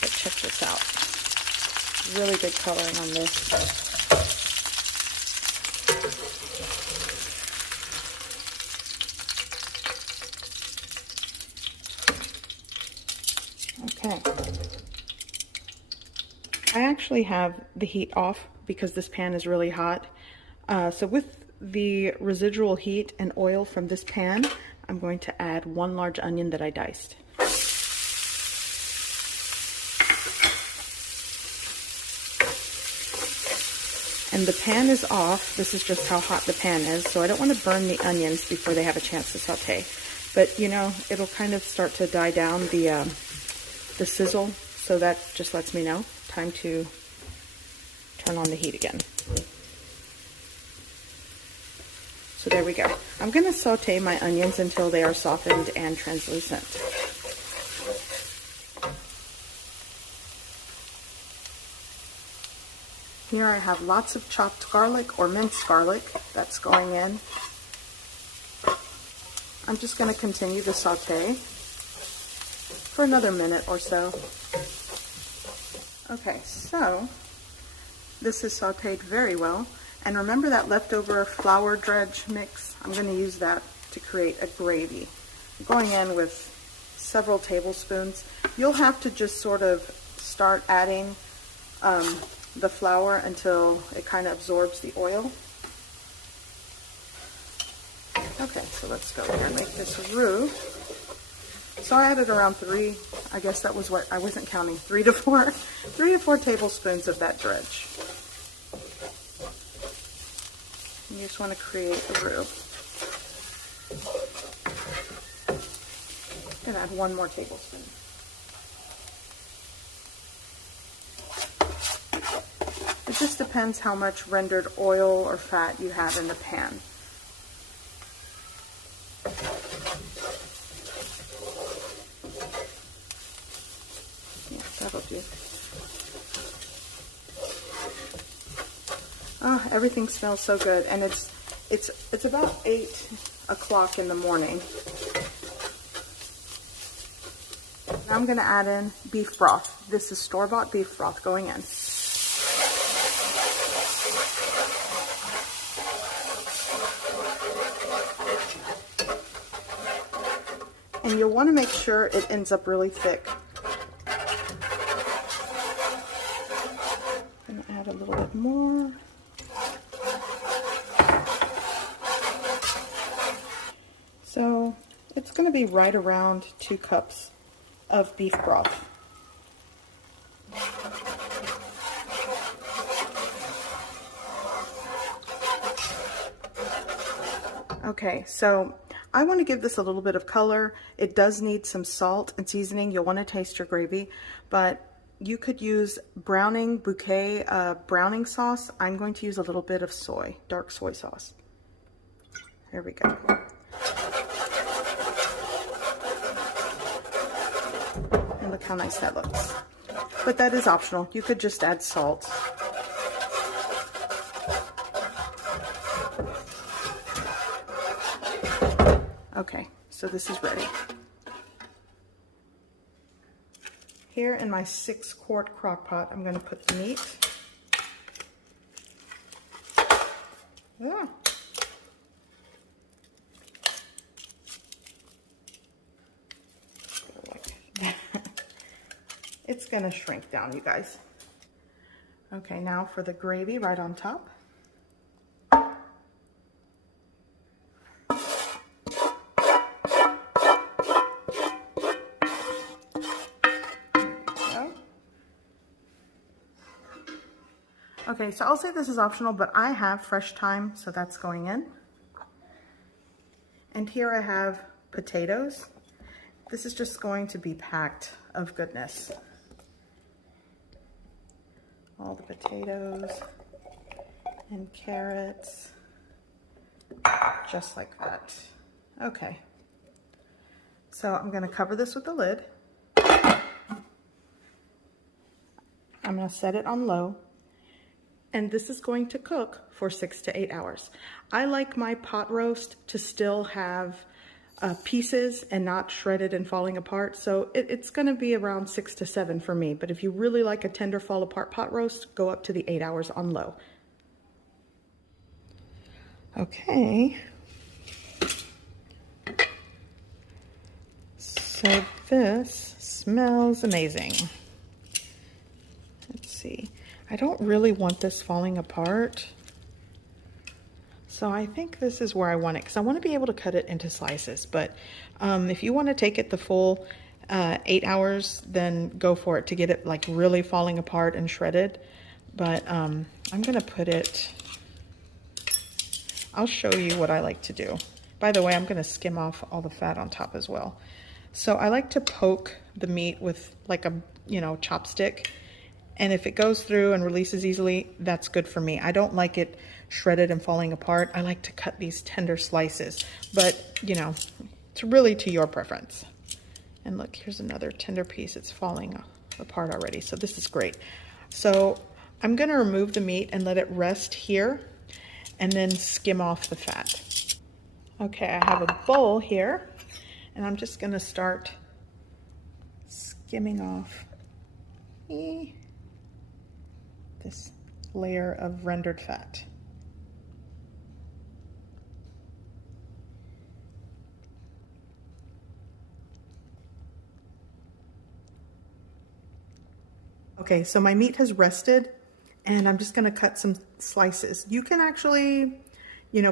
But check this out. Really good coloring on this. Okay. I actually have the heat off because this pan is really hot. So with the residual heat and oil from this pan, I'm going to add 1 large onion that I diced. And the pan is off. This is just how hot the pan is, so I don't want to burn the onions before they have a chance to saute. But you know, it'll kind of start to die down the sizzle, so that just lets me know time to turn on the heat again. So there we go. I'm going to saute my onions until they are softened and translucent. Here I have lots of chopped garlic or minced garlic that's going in. I'm just going to continue the saute for another minute or so. Okay, so this is sauteed very well. And remember that leftover flour dredge mix? I'm going to use that to create a gravy. I'm going in with several tablespoons. You'll have to just sort of start adding the flour until it kind of absorbs the oil. Okay, so let's go here and make this roux. So I added around 3, I guess that was what, I wasn't counting, 3 to 4 tablespoons of that dredge. You just want to create the roux. And add 1 more tablespoon. It just depends how much rendered oil or fat you have in the pan. Yeah, that'll do. Oh, everything smells so good, and it's about 8 o'clock in the morning. Now I'm going to add in beef broth. This is store-bought beef broth going in. And you'll want to make sure it ends up really thick. I'm going to add a little bit more. So it's going to be right around 2 cups of beef broth. Okay, so I want to give this a little bit of color. It does need some salt and seasoning. You'll want to taste your gravy, but you could use browning bouquet browning sauce. I'm going to use a little bit of soy, dark soy sauce. There we go. And look how nice that looks. But that is optional. You could just add salt. Okay, so this is ready. Here in my 6-quart crock pot, I'm going to put the meat. Ah. It's going to shrink down, you guys. Okay, now for the gravy right on top. Okay, so I'll say this is optional, but I have fresh thyme, so that's going in. And here I have potatoes. This is just going to be packed of goodness. All the potatoes and carrots, just like that. Okay, so I'm gonna cover this with the lid. I'm gonna set it on low, and this is going to cook for 6 to 8 hours. I like my pot roast to still have pieces and not shredded and falling apart, so it's gonna be around 6 to 7 for me, but if you really like a tender fall apart pot roast, go up to the 8 hours on low. Okay. So this smells amazing. Let's see. I don't really want this falling apart. So I think this is where I want it, because I want to be able to cut it into slices. But if you want to take it the full 8 hours, then go for it to get it like really falling apart and shredded. But I'm going to put it, I'll show you what I like to do. By the way, I'm going to skim off all the fat on top as well. So I like to poke the meat with like a, chopstick. And if it goes through and releases easily, that's good for me. I don't like it shredded and falling apart. I like to cut these tender slices, but it's really to your preference. And look, here's another tender piece. It's falling apart already, so this is great. So I'm gonna remove the meat and let it rest here and then skim off the fat. Okay, I have a bowl here and I'm just gonna start skimming off this layer of rendered fat. Okay, so my meat has rested and I'm just gonna cut some slices. You can actually,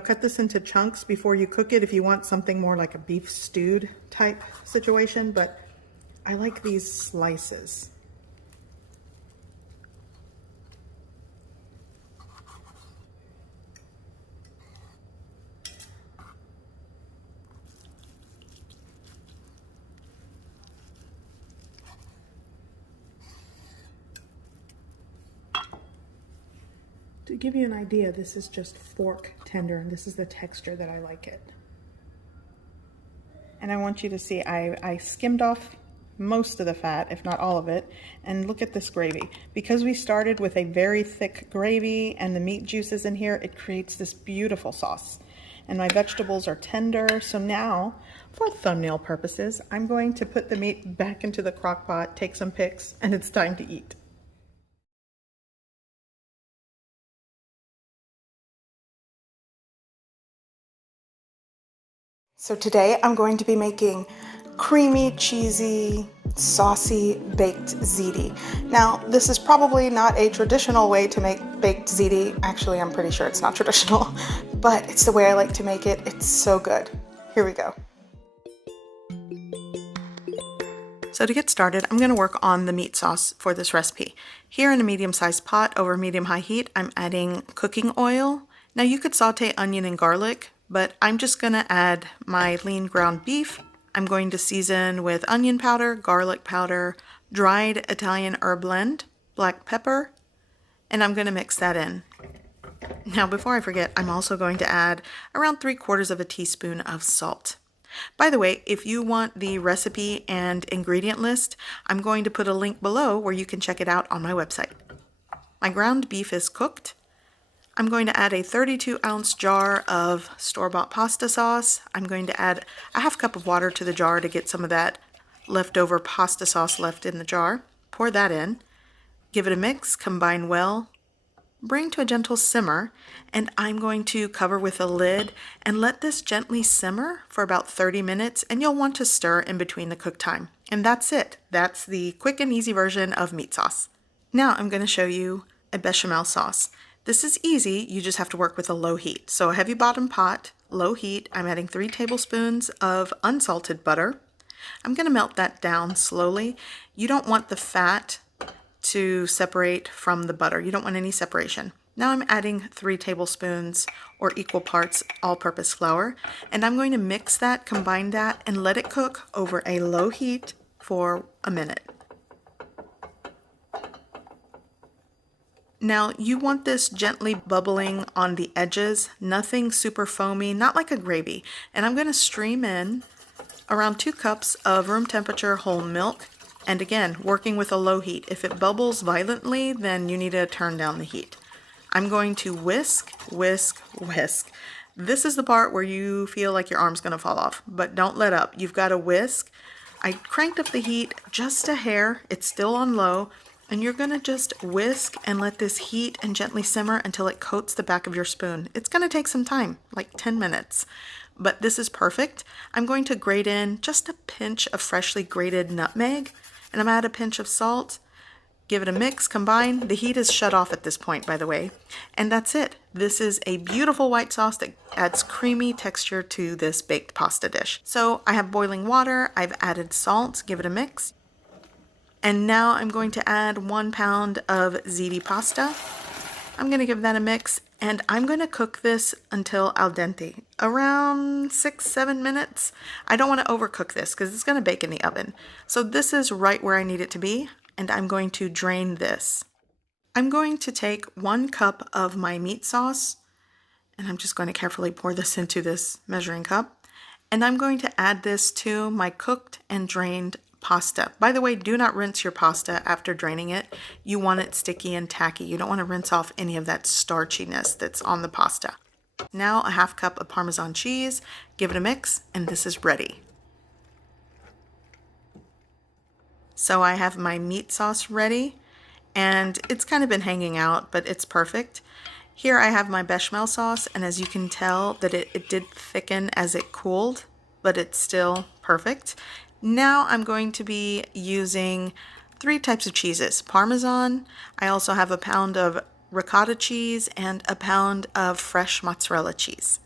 cut this into chunks before you cook it if you want something more like a beef stewed type situation, but I like these slices. To give you an idea, this is just fork tender, and this is the texture that I like it. And I want you to see, I skimmed off most of the fat, if not all of it, and look at this gravy. Because we started with a very thick gravy and the meat juices in here, it creates this beautiful sauce. And my vegetables are tender, so now, for thumbnail purposes, I'm going to put the meat back into the crock pot, take some pics, and it's time to eat. So today I'm going to be making creamy, cheesy, saucy baked ziti. Now, this is probably not a traditional way to make baked ziti. Actually, I'm pretty sure it's not traditional, but it's the way I like to make it. It's so good. Here we go. So to get started, I'm going to work on the meat sauce for this recipe. Here in a medium-sized pot over medium-high heat, I'm adding cooking oil. Now you could saute onion and garlic, but I'm just going to add my lean ground beef. I'm going to season with onion powder, garlic powder, dried Italian herb blend, black pepper, and I'm going to mix that in. Now before I forget, I'm also going to add around 3/4 teaspoon of salt. By the way, if you want the recipe and ingredient list, I'm going to put a link below where you can check it out on my website. My ground beef is cooked. I'm going to add a 32-ounce jar of store-bought pasta sauce. I'm going to add a half cup of water to the jar to get some of that leftover pasta sauce left in the jar. Pour that in, give it a mix, combine well, bring to a gentle simmer, and I'm going to cover with a lid and let this gently simmer for about 30 minutes, and you'll want to stir in between the cook time. And that's it. That's the quick and easy version of meat sauce. Now I'm going to show you a bechamel sauce. This is easy, you just have to work with a low heat. So a heavy bottom pot, low heat, I'm adding 3 tablespoons of unsalted butter. I'm going to melt that down slowly. You don't want the fat to separate from the butter. You don't want any separation. Now I'm adding 3 tablespoons or equal parts all-purpose flour, and I'm going to mix that, combine that, and let it cook over a low heat for a minute. Now you want this gently bubbling on the edges, nothing super foamy, not like a gravy. And I'm going to stream in around 2 cups of room temperature whole milk. And again, working with a low heat. If it bubbles violently, then you need to turn down the heat. I'm going to whisk, whisk, whisk. This is the part where you feel like your arm's going to fall off, but don't let up. You've got to whisk. I cranked up the heat just a hair. It's still on low. And you're going to just whisk and let this heat and gently simmer until it coats the back of your spoon. It's going to take some time, like 10 minutes. But this is perfect. I'm going to grate in just a pinch of freshly grated nutmeg. And I'm going to add a pinch of salt. Give it a mix, combine. The heat is shut off at this point, by the way. And that's it. This is a beautiful white sauce that adds creamy texture to this baked pasta dish. So I have boiling water. I've added salt. Give it a mix. And now I'm going to add 1 pound of ziti pasta. I'm going to give that a mix, and I'm going to cook this until al dente, around 6-7 minutes. I don't want to overcook this because it's going to bake in the oven. So this is right where I need it to be, and I'm going to drain this. I'm going to take 1 cup of my meat sauce, and I'm just going to carefully pour this into this measuring cup. And I'm going to add this to my cooked and drained pasta. By the way, do not rinse your pasta after draining it. You want it sticky and tacky. You don't want to rinse off any of that starchiness that's on the pasta. Now a 1/2 cup of Parmesan cheese, give it a mix, and this is ready. So I have my meat sauce ready, and it's kind of been hanging out, but it's perfect. Here I have my bechamel sauce, and as you can tell that it did thicken as it cooled, but it's still perfect. Now I'm going to be using 3 types of cheeses. Parmesan, I also have a pound of ricotta cheese and a pound of fresh mozzarella cheese.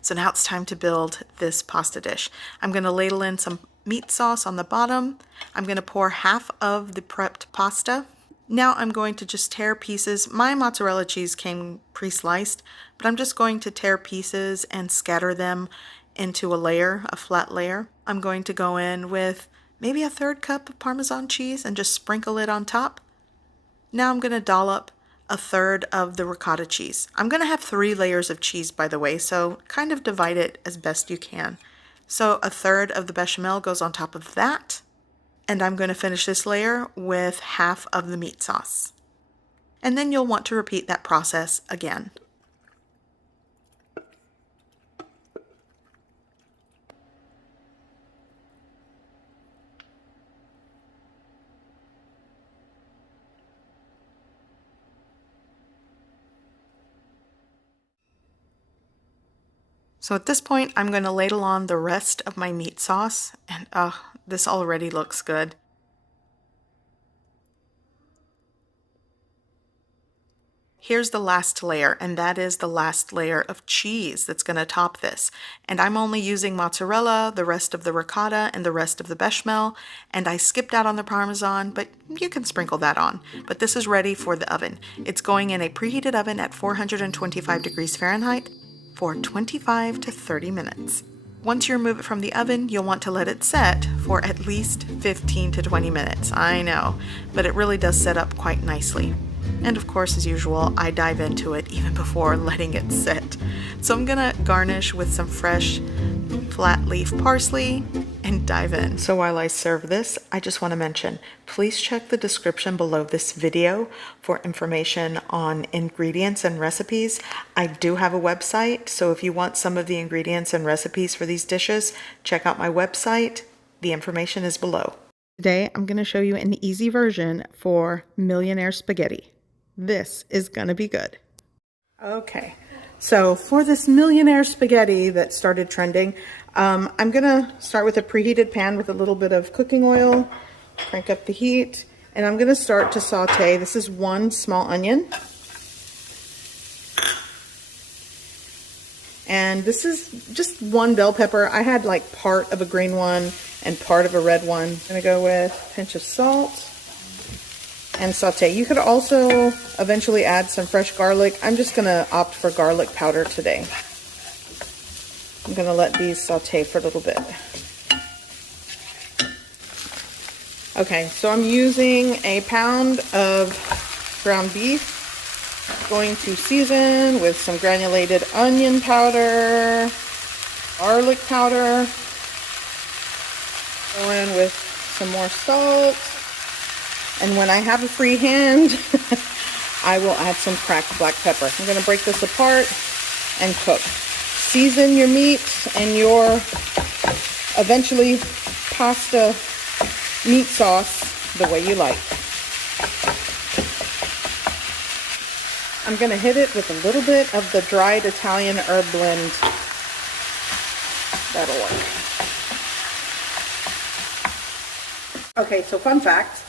So now it's time to build this pasta dish. I'm going to ladle in some meat sauce on the bottom. I'm going to pour half of the prepped pasta. Now I'm going to just tear pieces. My mozzarella cheese came pre-sliced, but I'm just going to tear pieces and scatter them into a layer, a flat layer. I'm going to go in with maybe a 1/3 cup of Parmesan cheese and just sprinkle it on top. Now I'm going to dollop a 1/3 of the ricotta cheese. I'm going to have 3 layers of cheese, by the way, so kind of divide it as best you can. So a 1/3 of the bechamel goes on top of that, and I'm going to finish this layer with half of the meat sauce. And then you'll want to repeat that process again. So at this point, I'm going to ladle on the rest of my meat sauce, and this already looks good. Here's the last layer, and that is the last layer of cheese that's going to top this. And I'm only using mozzarella, the rest of the ricotta, and the rest of the bechamel, and I skipped out on the Parmesan, but you can sprinkle that on. But this is ready for the oven. It's going in a preheated oven at 425 degrees Fahrenheit for 25 to 30 minutes. Once you remove it from the oven, you'll want to let it set for at least 15 to 20 minutes. I know, but it really does set up quite nicely. And of course, as usual, I dive into it even before letting it set. So I'm gonna garnish with some fresh flat leaf parsley and dive in. So while I serve this, I just want to mention, please check the description below this video for information on ingredients and recipes. I do have a website, so if you want some of the ingredients and recipes for these dishes, check out my website. The information is below. Today, I'm going to show you an easy version for Millionaire Spaghetti. This is going to be good. Okay, so for this Millionaire Spaghetti that started trending, I'm going to start with a preheated pan with a little bit of cooking oil, crank up the heat, and I'm going to start to saute. This is 1 small onion. And this is just 1 bell pepper. I had like part of a green one and part of a red one. I'm going to go with a pinch of salt. and saute. You could also eventually add some fresh garlic. I'm just gonna opt for garlic powder today. I'm gonna let these saute for a little bit. Okay, so I'm using a pound of ground beef. Going to season with some granulated onion powder, garlic powder. Go in with some more salt. And when I have a free hand, I will add some cracked black pepper. I'm gonna break this apart and cook. Season your meat and your eventually pasta meat sauce the way you like. I'm gonna hit it with a little bit of the dried Italian herb blend. That'll work. Okay, so fun fact,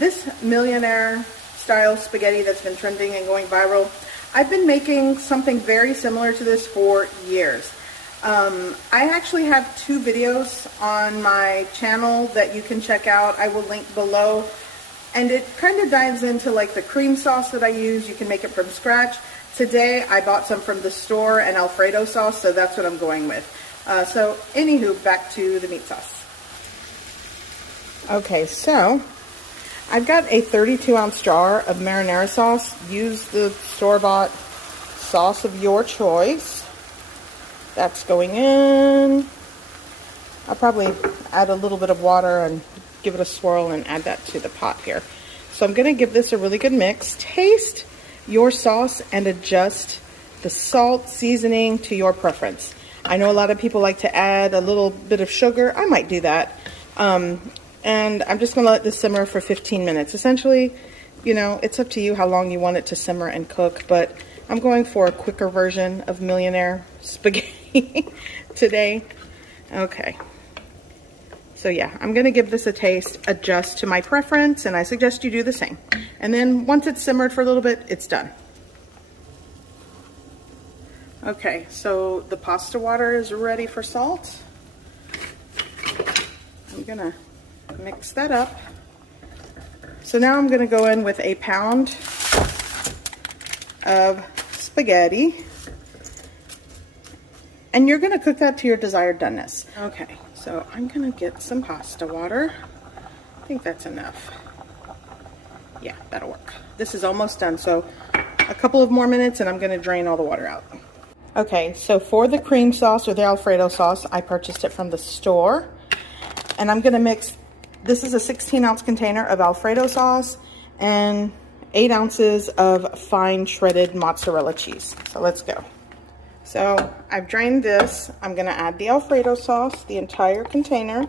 this Millionaire style spaghetti that's been trending and going viral, I've been making something very similar to this for years. I actually have 2 videos on my channel that you can check out. I will link below. And it kind of dives into like the cream sauce that I use. You can make it from scratch. Today I bought some from the store and Alfredo sauce, so that's what I'm going with. So anywho, back to the meat sauce. Okay, so I've got a 32-ounce jar of marinara sauce. Use the store-bought sauce of your choice. That's going in. I'll probably add a little bit of water and give it a swirl and add that to the pot here. So I'm going to give this a really good mix. Taste your sauce and adjust the salt seasoning to your preference. I know a lot of people like to add a little bit of sugar. I might do that. And I'm just going to let this simmer for 15 minutes. Essentially, you know, it's up to you how long you want it to simmer and cook, but I'm going for a quicker version of Millionaire Spaghetti today. Okay. So yeah, I'm gonna give this a taste, adjust to my preference, and I suggest you do the same. And then once it's simmered for a little bit, it's done. Okay, so the pasta water is ready for salt. I'm gonna mix that up. So now I'm gonna go in with a pound of spaghetti. And you're gonna cook that to your desired doneness. Okay. So I'm gonna get some pasta water. I think that's enough. Yeah, that'll work. This is almost done, so a couple of more minutes and I'm gonna drain all the water out. Okay, so for the cream sauce or the Alfredo sauce, I purchased it from the store. And I'm gonna mix, this is a 16-ounce container of Alfredo sauce and 8 ounces of fine shredded mozzarella cheese. So let's go. So I've drained this. I'm gonna add the Alfredo sauce, the entire container.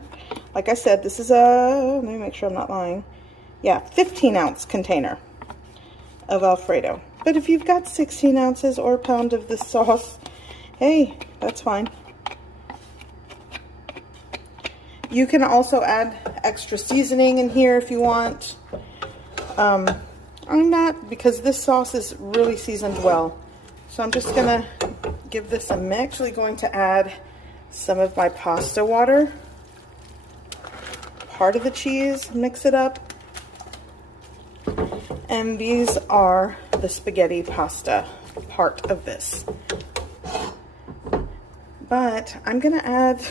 Like I said, this is a, let me make sure I'm not lying. Yeah, 15-ounce container of Alfredo. But if you've got 16 ounces or a pound of this sauce, hey, that's fine. You can also add extra seasoning in here if you want. I'm not, because this sauce is really seasoned well. So I'm just gonna give this a mix. I'm actually going to add some of my pasta water, part of the cheese, mix it up. And these are the spaghetti pasta part of this. But I'm gonna add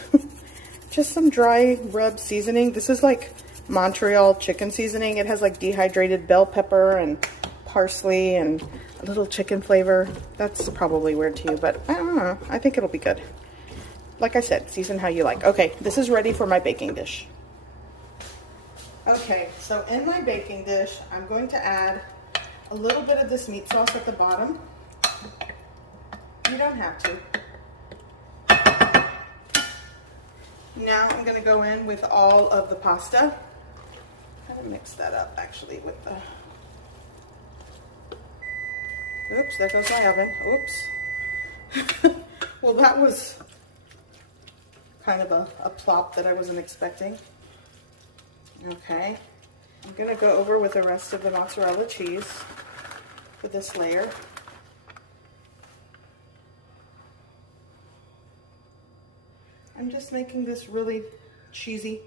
just some dry rub seasoning. This is like Montreal chicken seasoning. It has like dehydrated bell pepper and parsley and a little chicken flavor. That's probably weird to you, but I don't know. I think it'll be good. Like I said, season how you like. Okay, this is ready for my baking dish. Okay, so in my baking dish, I'm going to add a little bit of this meat sauce at the bottom. You don't have to. Now I'm going to go in with all of the pasta. I'm going to mix that up actually with the... Oops, there goes my oven. Oops. Well, that was kind of a plop that I wasn't expecting. Okay. I'm going to go over with the rest of the mozzarella cheese for this layer. I'm just making this really cheesy.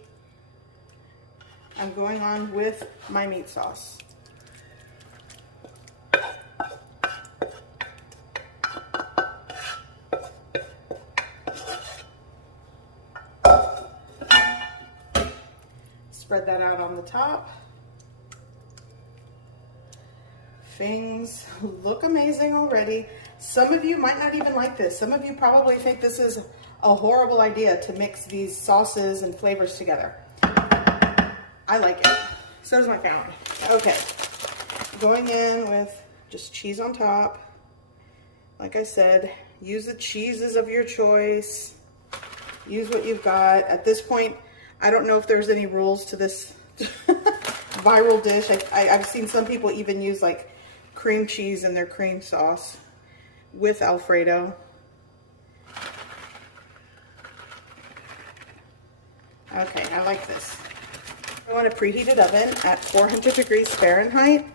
I'm going on with my meat sauce. Spread that out on the top. Things look amazing already. Some of you might not even like this. Some of you probably think this is a horrible idea to mix these sauces and flavors together. I like it. So does my family. Okay, going in with just cheese on top. Like I said, use the cheeses of your choice. Use what you've got. At this point, I don't know if there's any rules to this viral dish. I've seen some people even use like cream cheese in their cream sauce with Alfredo. Okay, I like this. I want a preheated oven at 400 degrees Fahrenheit,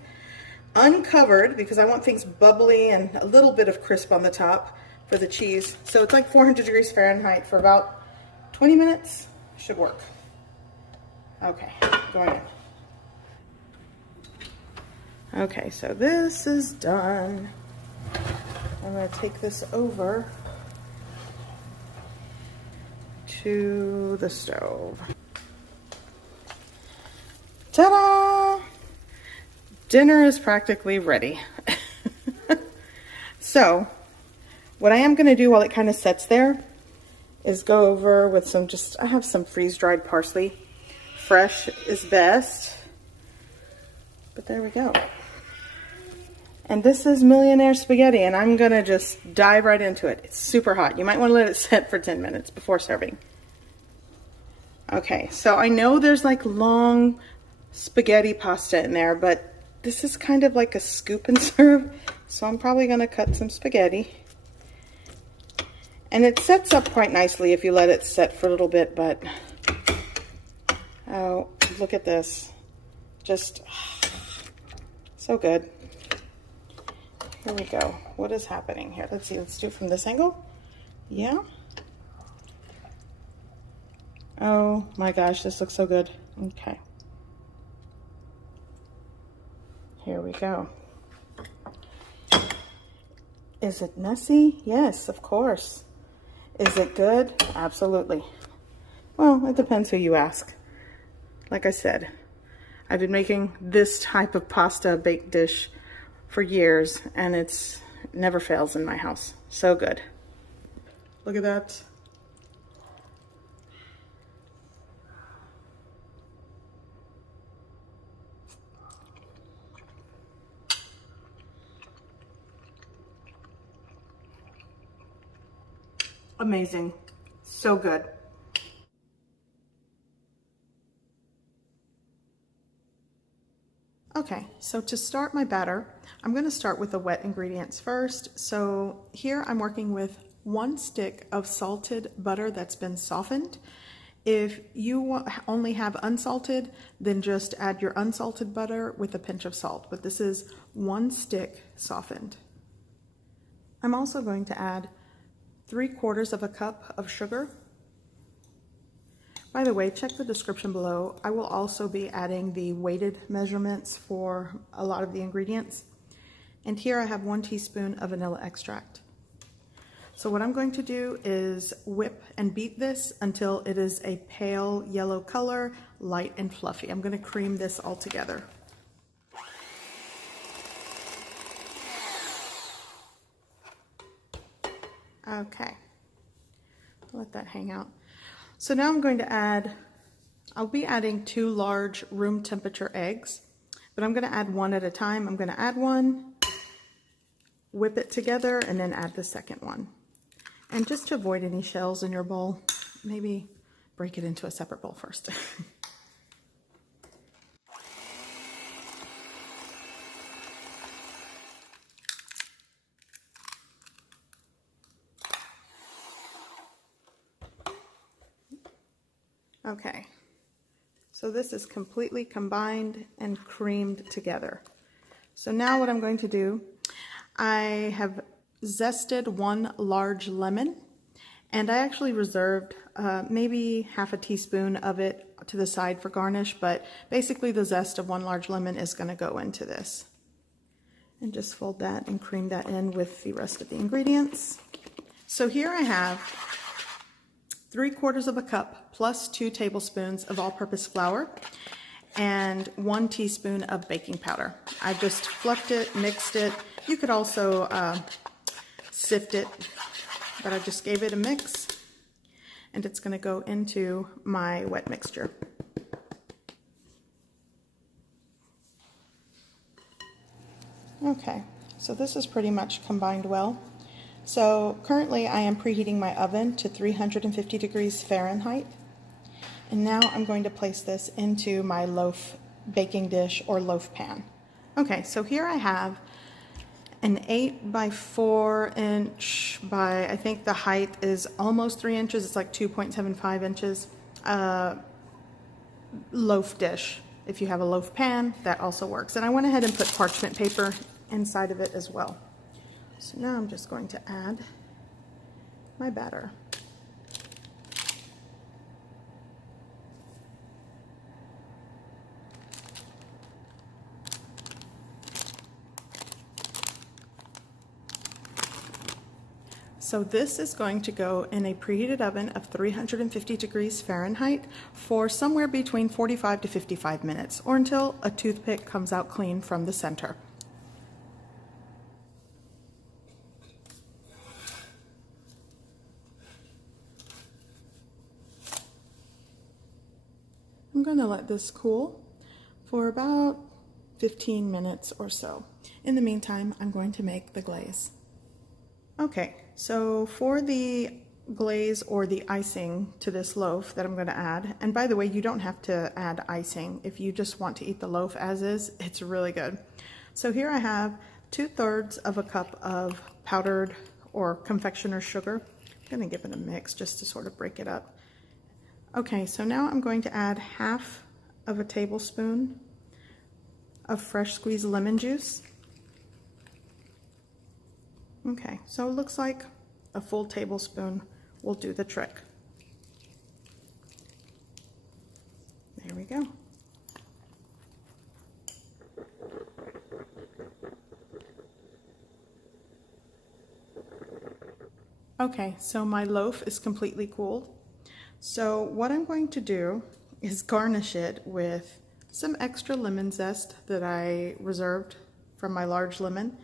uncovered, because I want things bubbly and a little bit of crisp on the top for the cheese. So it's like 400 degrees Fahrenheit for about 20 minutes. Should work. Okay, going in. Okay, so this is done. I'm going to take this over to the stove. Ta-da! Dinner is practically ready. So, what I am going to do while it kind of sets there is go over with some I have some freeze-dried parsley. Fresh is best. But there we go. And this is Millionaire Spaghetti, and I'm going to just dive right into it. It's super hot. You might want to let it set for 10 minutes before serving. Okay, so I know there's like long spaghetti pasta in there, but this is kind of like a scoop and serve. So I'm probably going to cut some spaghetti. And it sets up quite nicely if you let it set for a little bit, but oh, look at this. Just so good. Here we go. What is happening here? Let's see. Let's do it from this angle. Yeah. Oh my gosh, this looks so good. Okay. Here we go. Is it messy? Yes, of course. Is it good? Absolutely. Well, it depends who you ask. Like I said, I've been making this type of pasta baked dish for years, and it never fails in my house. So good. Look at that. Amazing. So good. Okay, so to start my batter, I'm going to start with the wet ingredients first. So here I'm working with 1 stick of salted butter that's been softened. If you only have unsalted, then just add your unsalted butter with a pinch of salt, but this is 1 stick softened. I'm also going to add 3/4 of a cup of sugar. By the way, check the description below. I will also be adding the weighted measurements for a lot of the ingredients. And here I have 1 teaspoon of vanilla extract. So what I'm going to do is whip and beat this until it is a pale yellow color, light and fluffy. I'm going to cream this all together. Okay, let that hang out. So now I'm going to I'll be adding 2 large room temperature eggs, but I'm going to add 1 at a time. I'm going to add 1, whip it together, and then add the second one. And just to avoid any shells in your bowl, maybe break it into a separate bowl first. Okay, so this is completely combined and creamed together. So now what I'm going to do, I have zested 1 large lemon, and I actually reserved maybe half a teaspoon of it to the side for garnish, but basically the zest of 1 large lemon is going to go into this. And just fold that and cream that in with the rest of the ingredients. So here I have 3/4 of a cup plus 2 tablespoons of all-purpose flour and 1 teaspoon of baking powder. I just fluffed it, mixed it. You could also sift it, but I just gave it a mix, and it's going to go into my wet mixture. Okay, so this is pretty much combined well. So currently I am preheating my oven to 350 degrees Fahrenheit. And now I'm going to place this into my loaf baking dish or loaf pan. Okay, so here I have an 8 by 4 inch by, I think the height is almost 3 inches. It's like 2.75 inches. Loaf dish. If you have a loaf pan, that also works. And I went ahead and put parchment paper inside of it as well. So now I'm just going to add my batter. So this is going to go in a preheated oven of 350 degrees Fahrenheit for somewhere between 45 to 55 minutes, or until a toothpick comes out clean from the center. I'm going to let this cool for about 15 minutes or so. In the meantime, I'm going to make the glaze. Okay, so for the glaze or the icing to this loaf that I'm going to add, and by the way, you don't have to add icing. If you just want to eat the loaf as is, it's really good. So here I have 2/3 of a cup of powdered or confectioner's sugar. I'm going to give it a mix just to sort of break it up. Okay, so now I'm going to add 1/2 of a tablespoon of fresh squeezed lemon juice. Okay, so it looks like a full tablespoon will do the trick. There we go. Okay, so my loaf is completely cool. So what I'm going to do is garnish it with some extra lemon zest that I reserved from my large lemon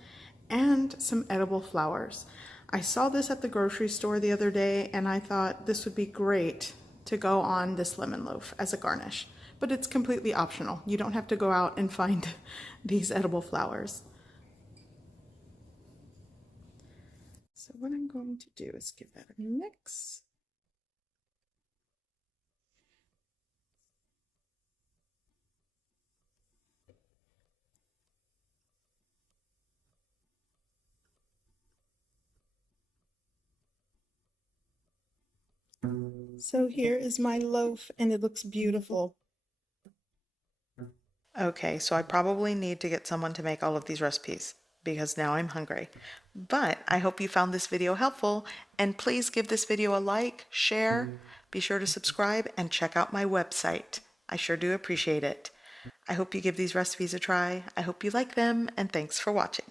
and some edible flowers. I saw this at the grocery store the other day and I thought this would be great to go on this lemon loaf as a garnish, but it's completely optional. You don't have to go out and find these edible flowers. So what I'm going to do is give that a mix. So here is my loaf and it looks beautiful. Okay, so I probably need to get someone to make all of these recipes because now I'm hungry. But I hope you found this video helpful, and please give this video a like, share, be sure to subscribe, and check out my website. I sure do appreciate it. I hope you give these recipes a try. I hope you like them, and thanks for watching.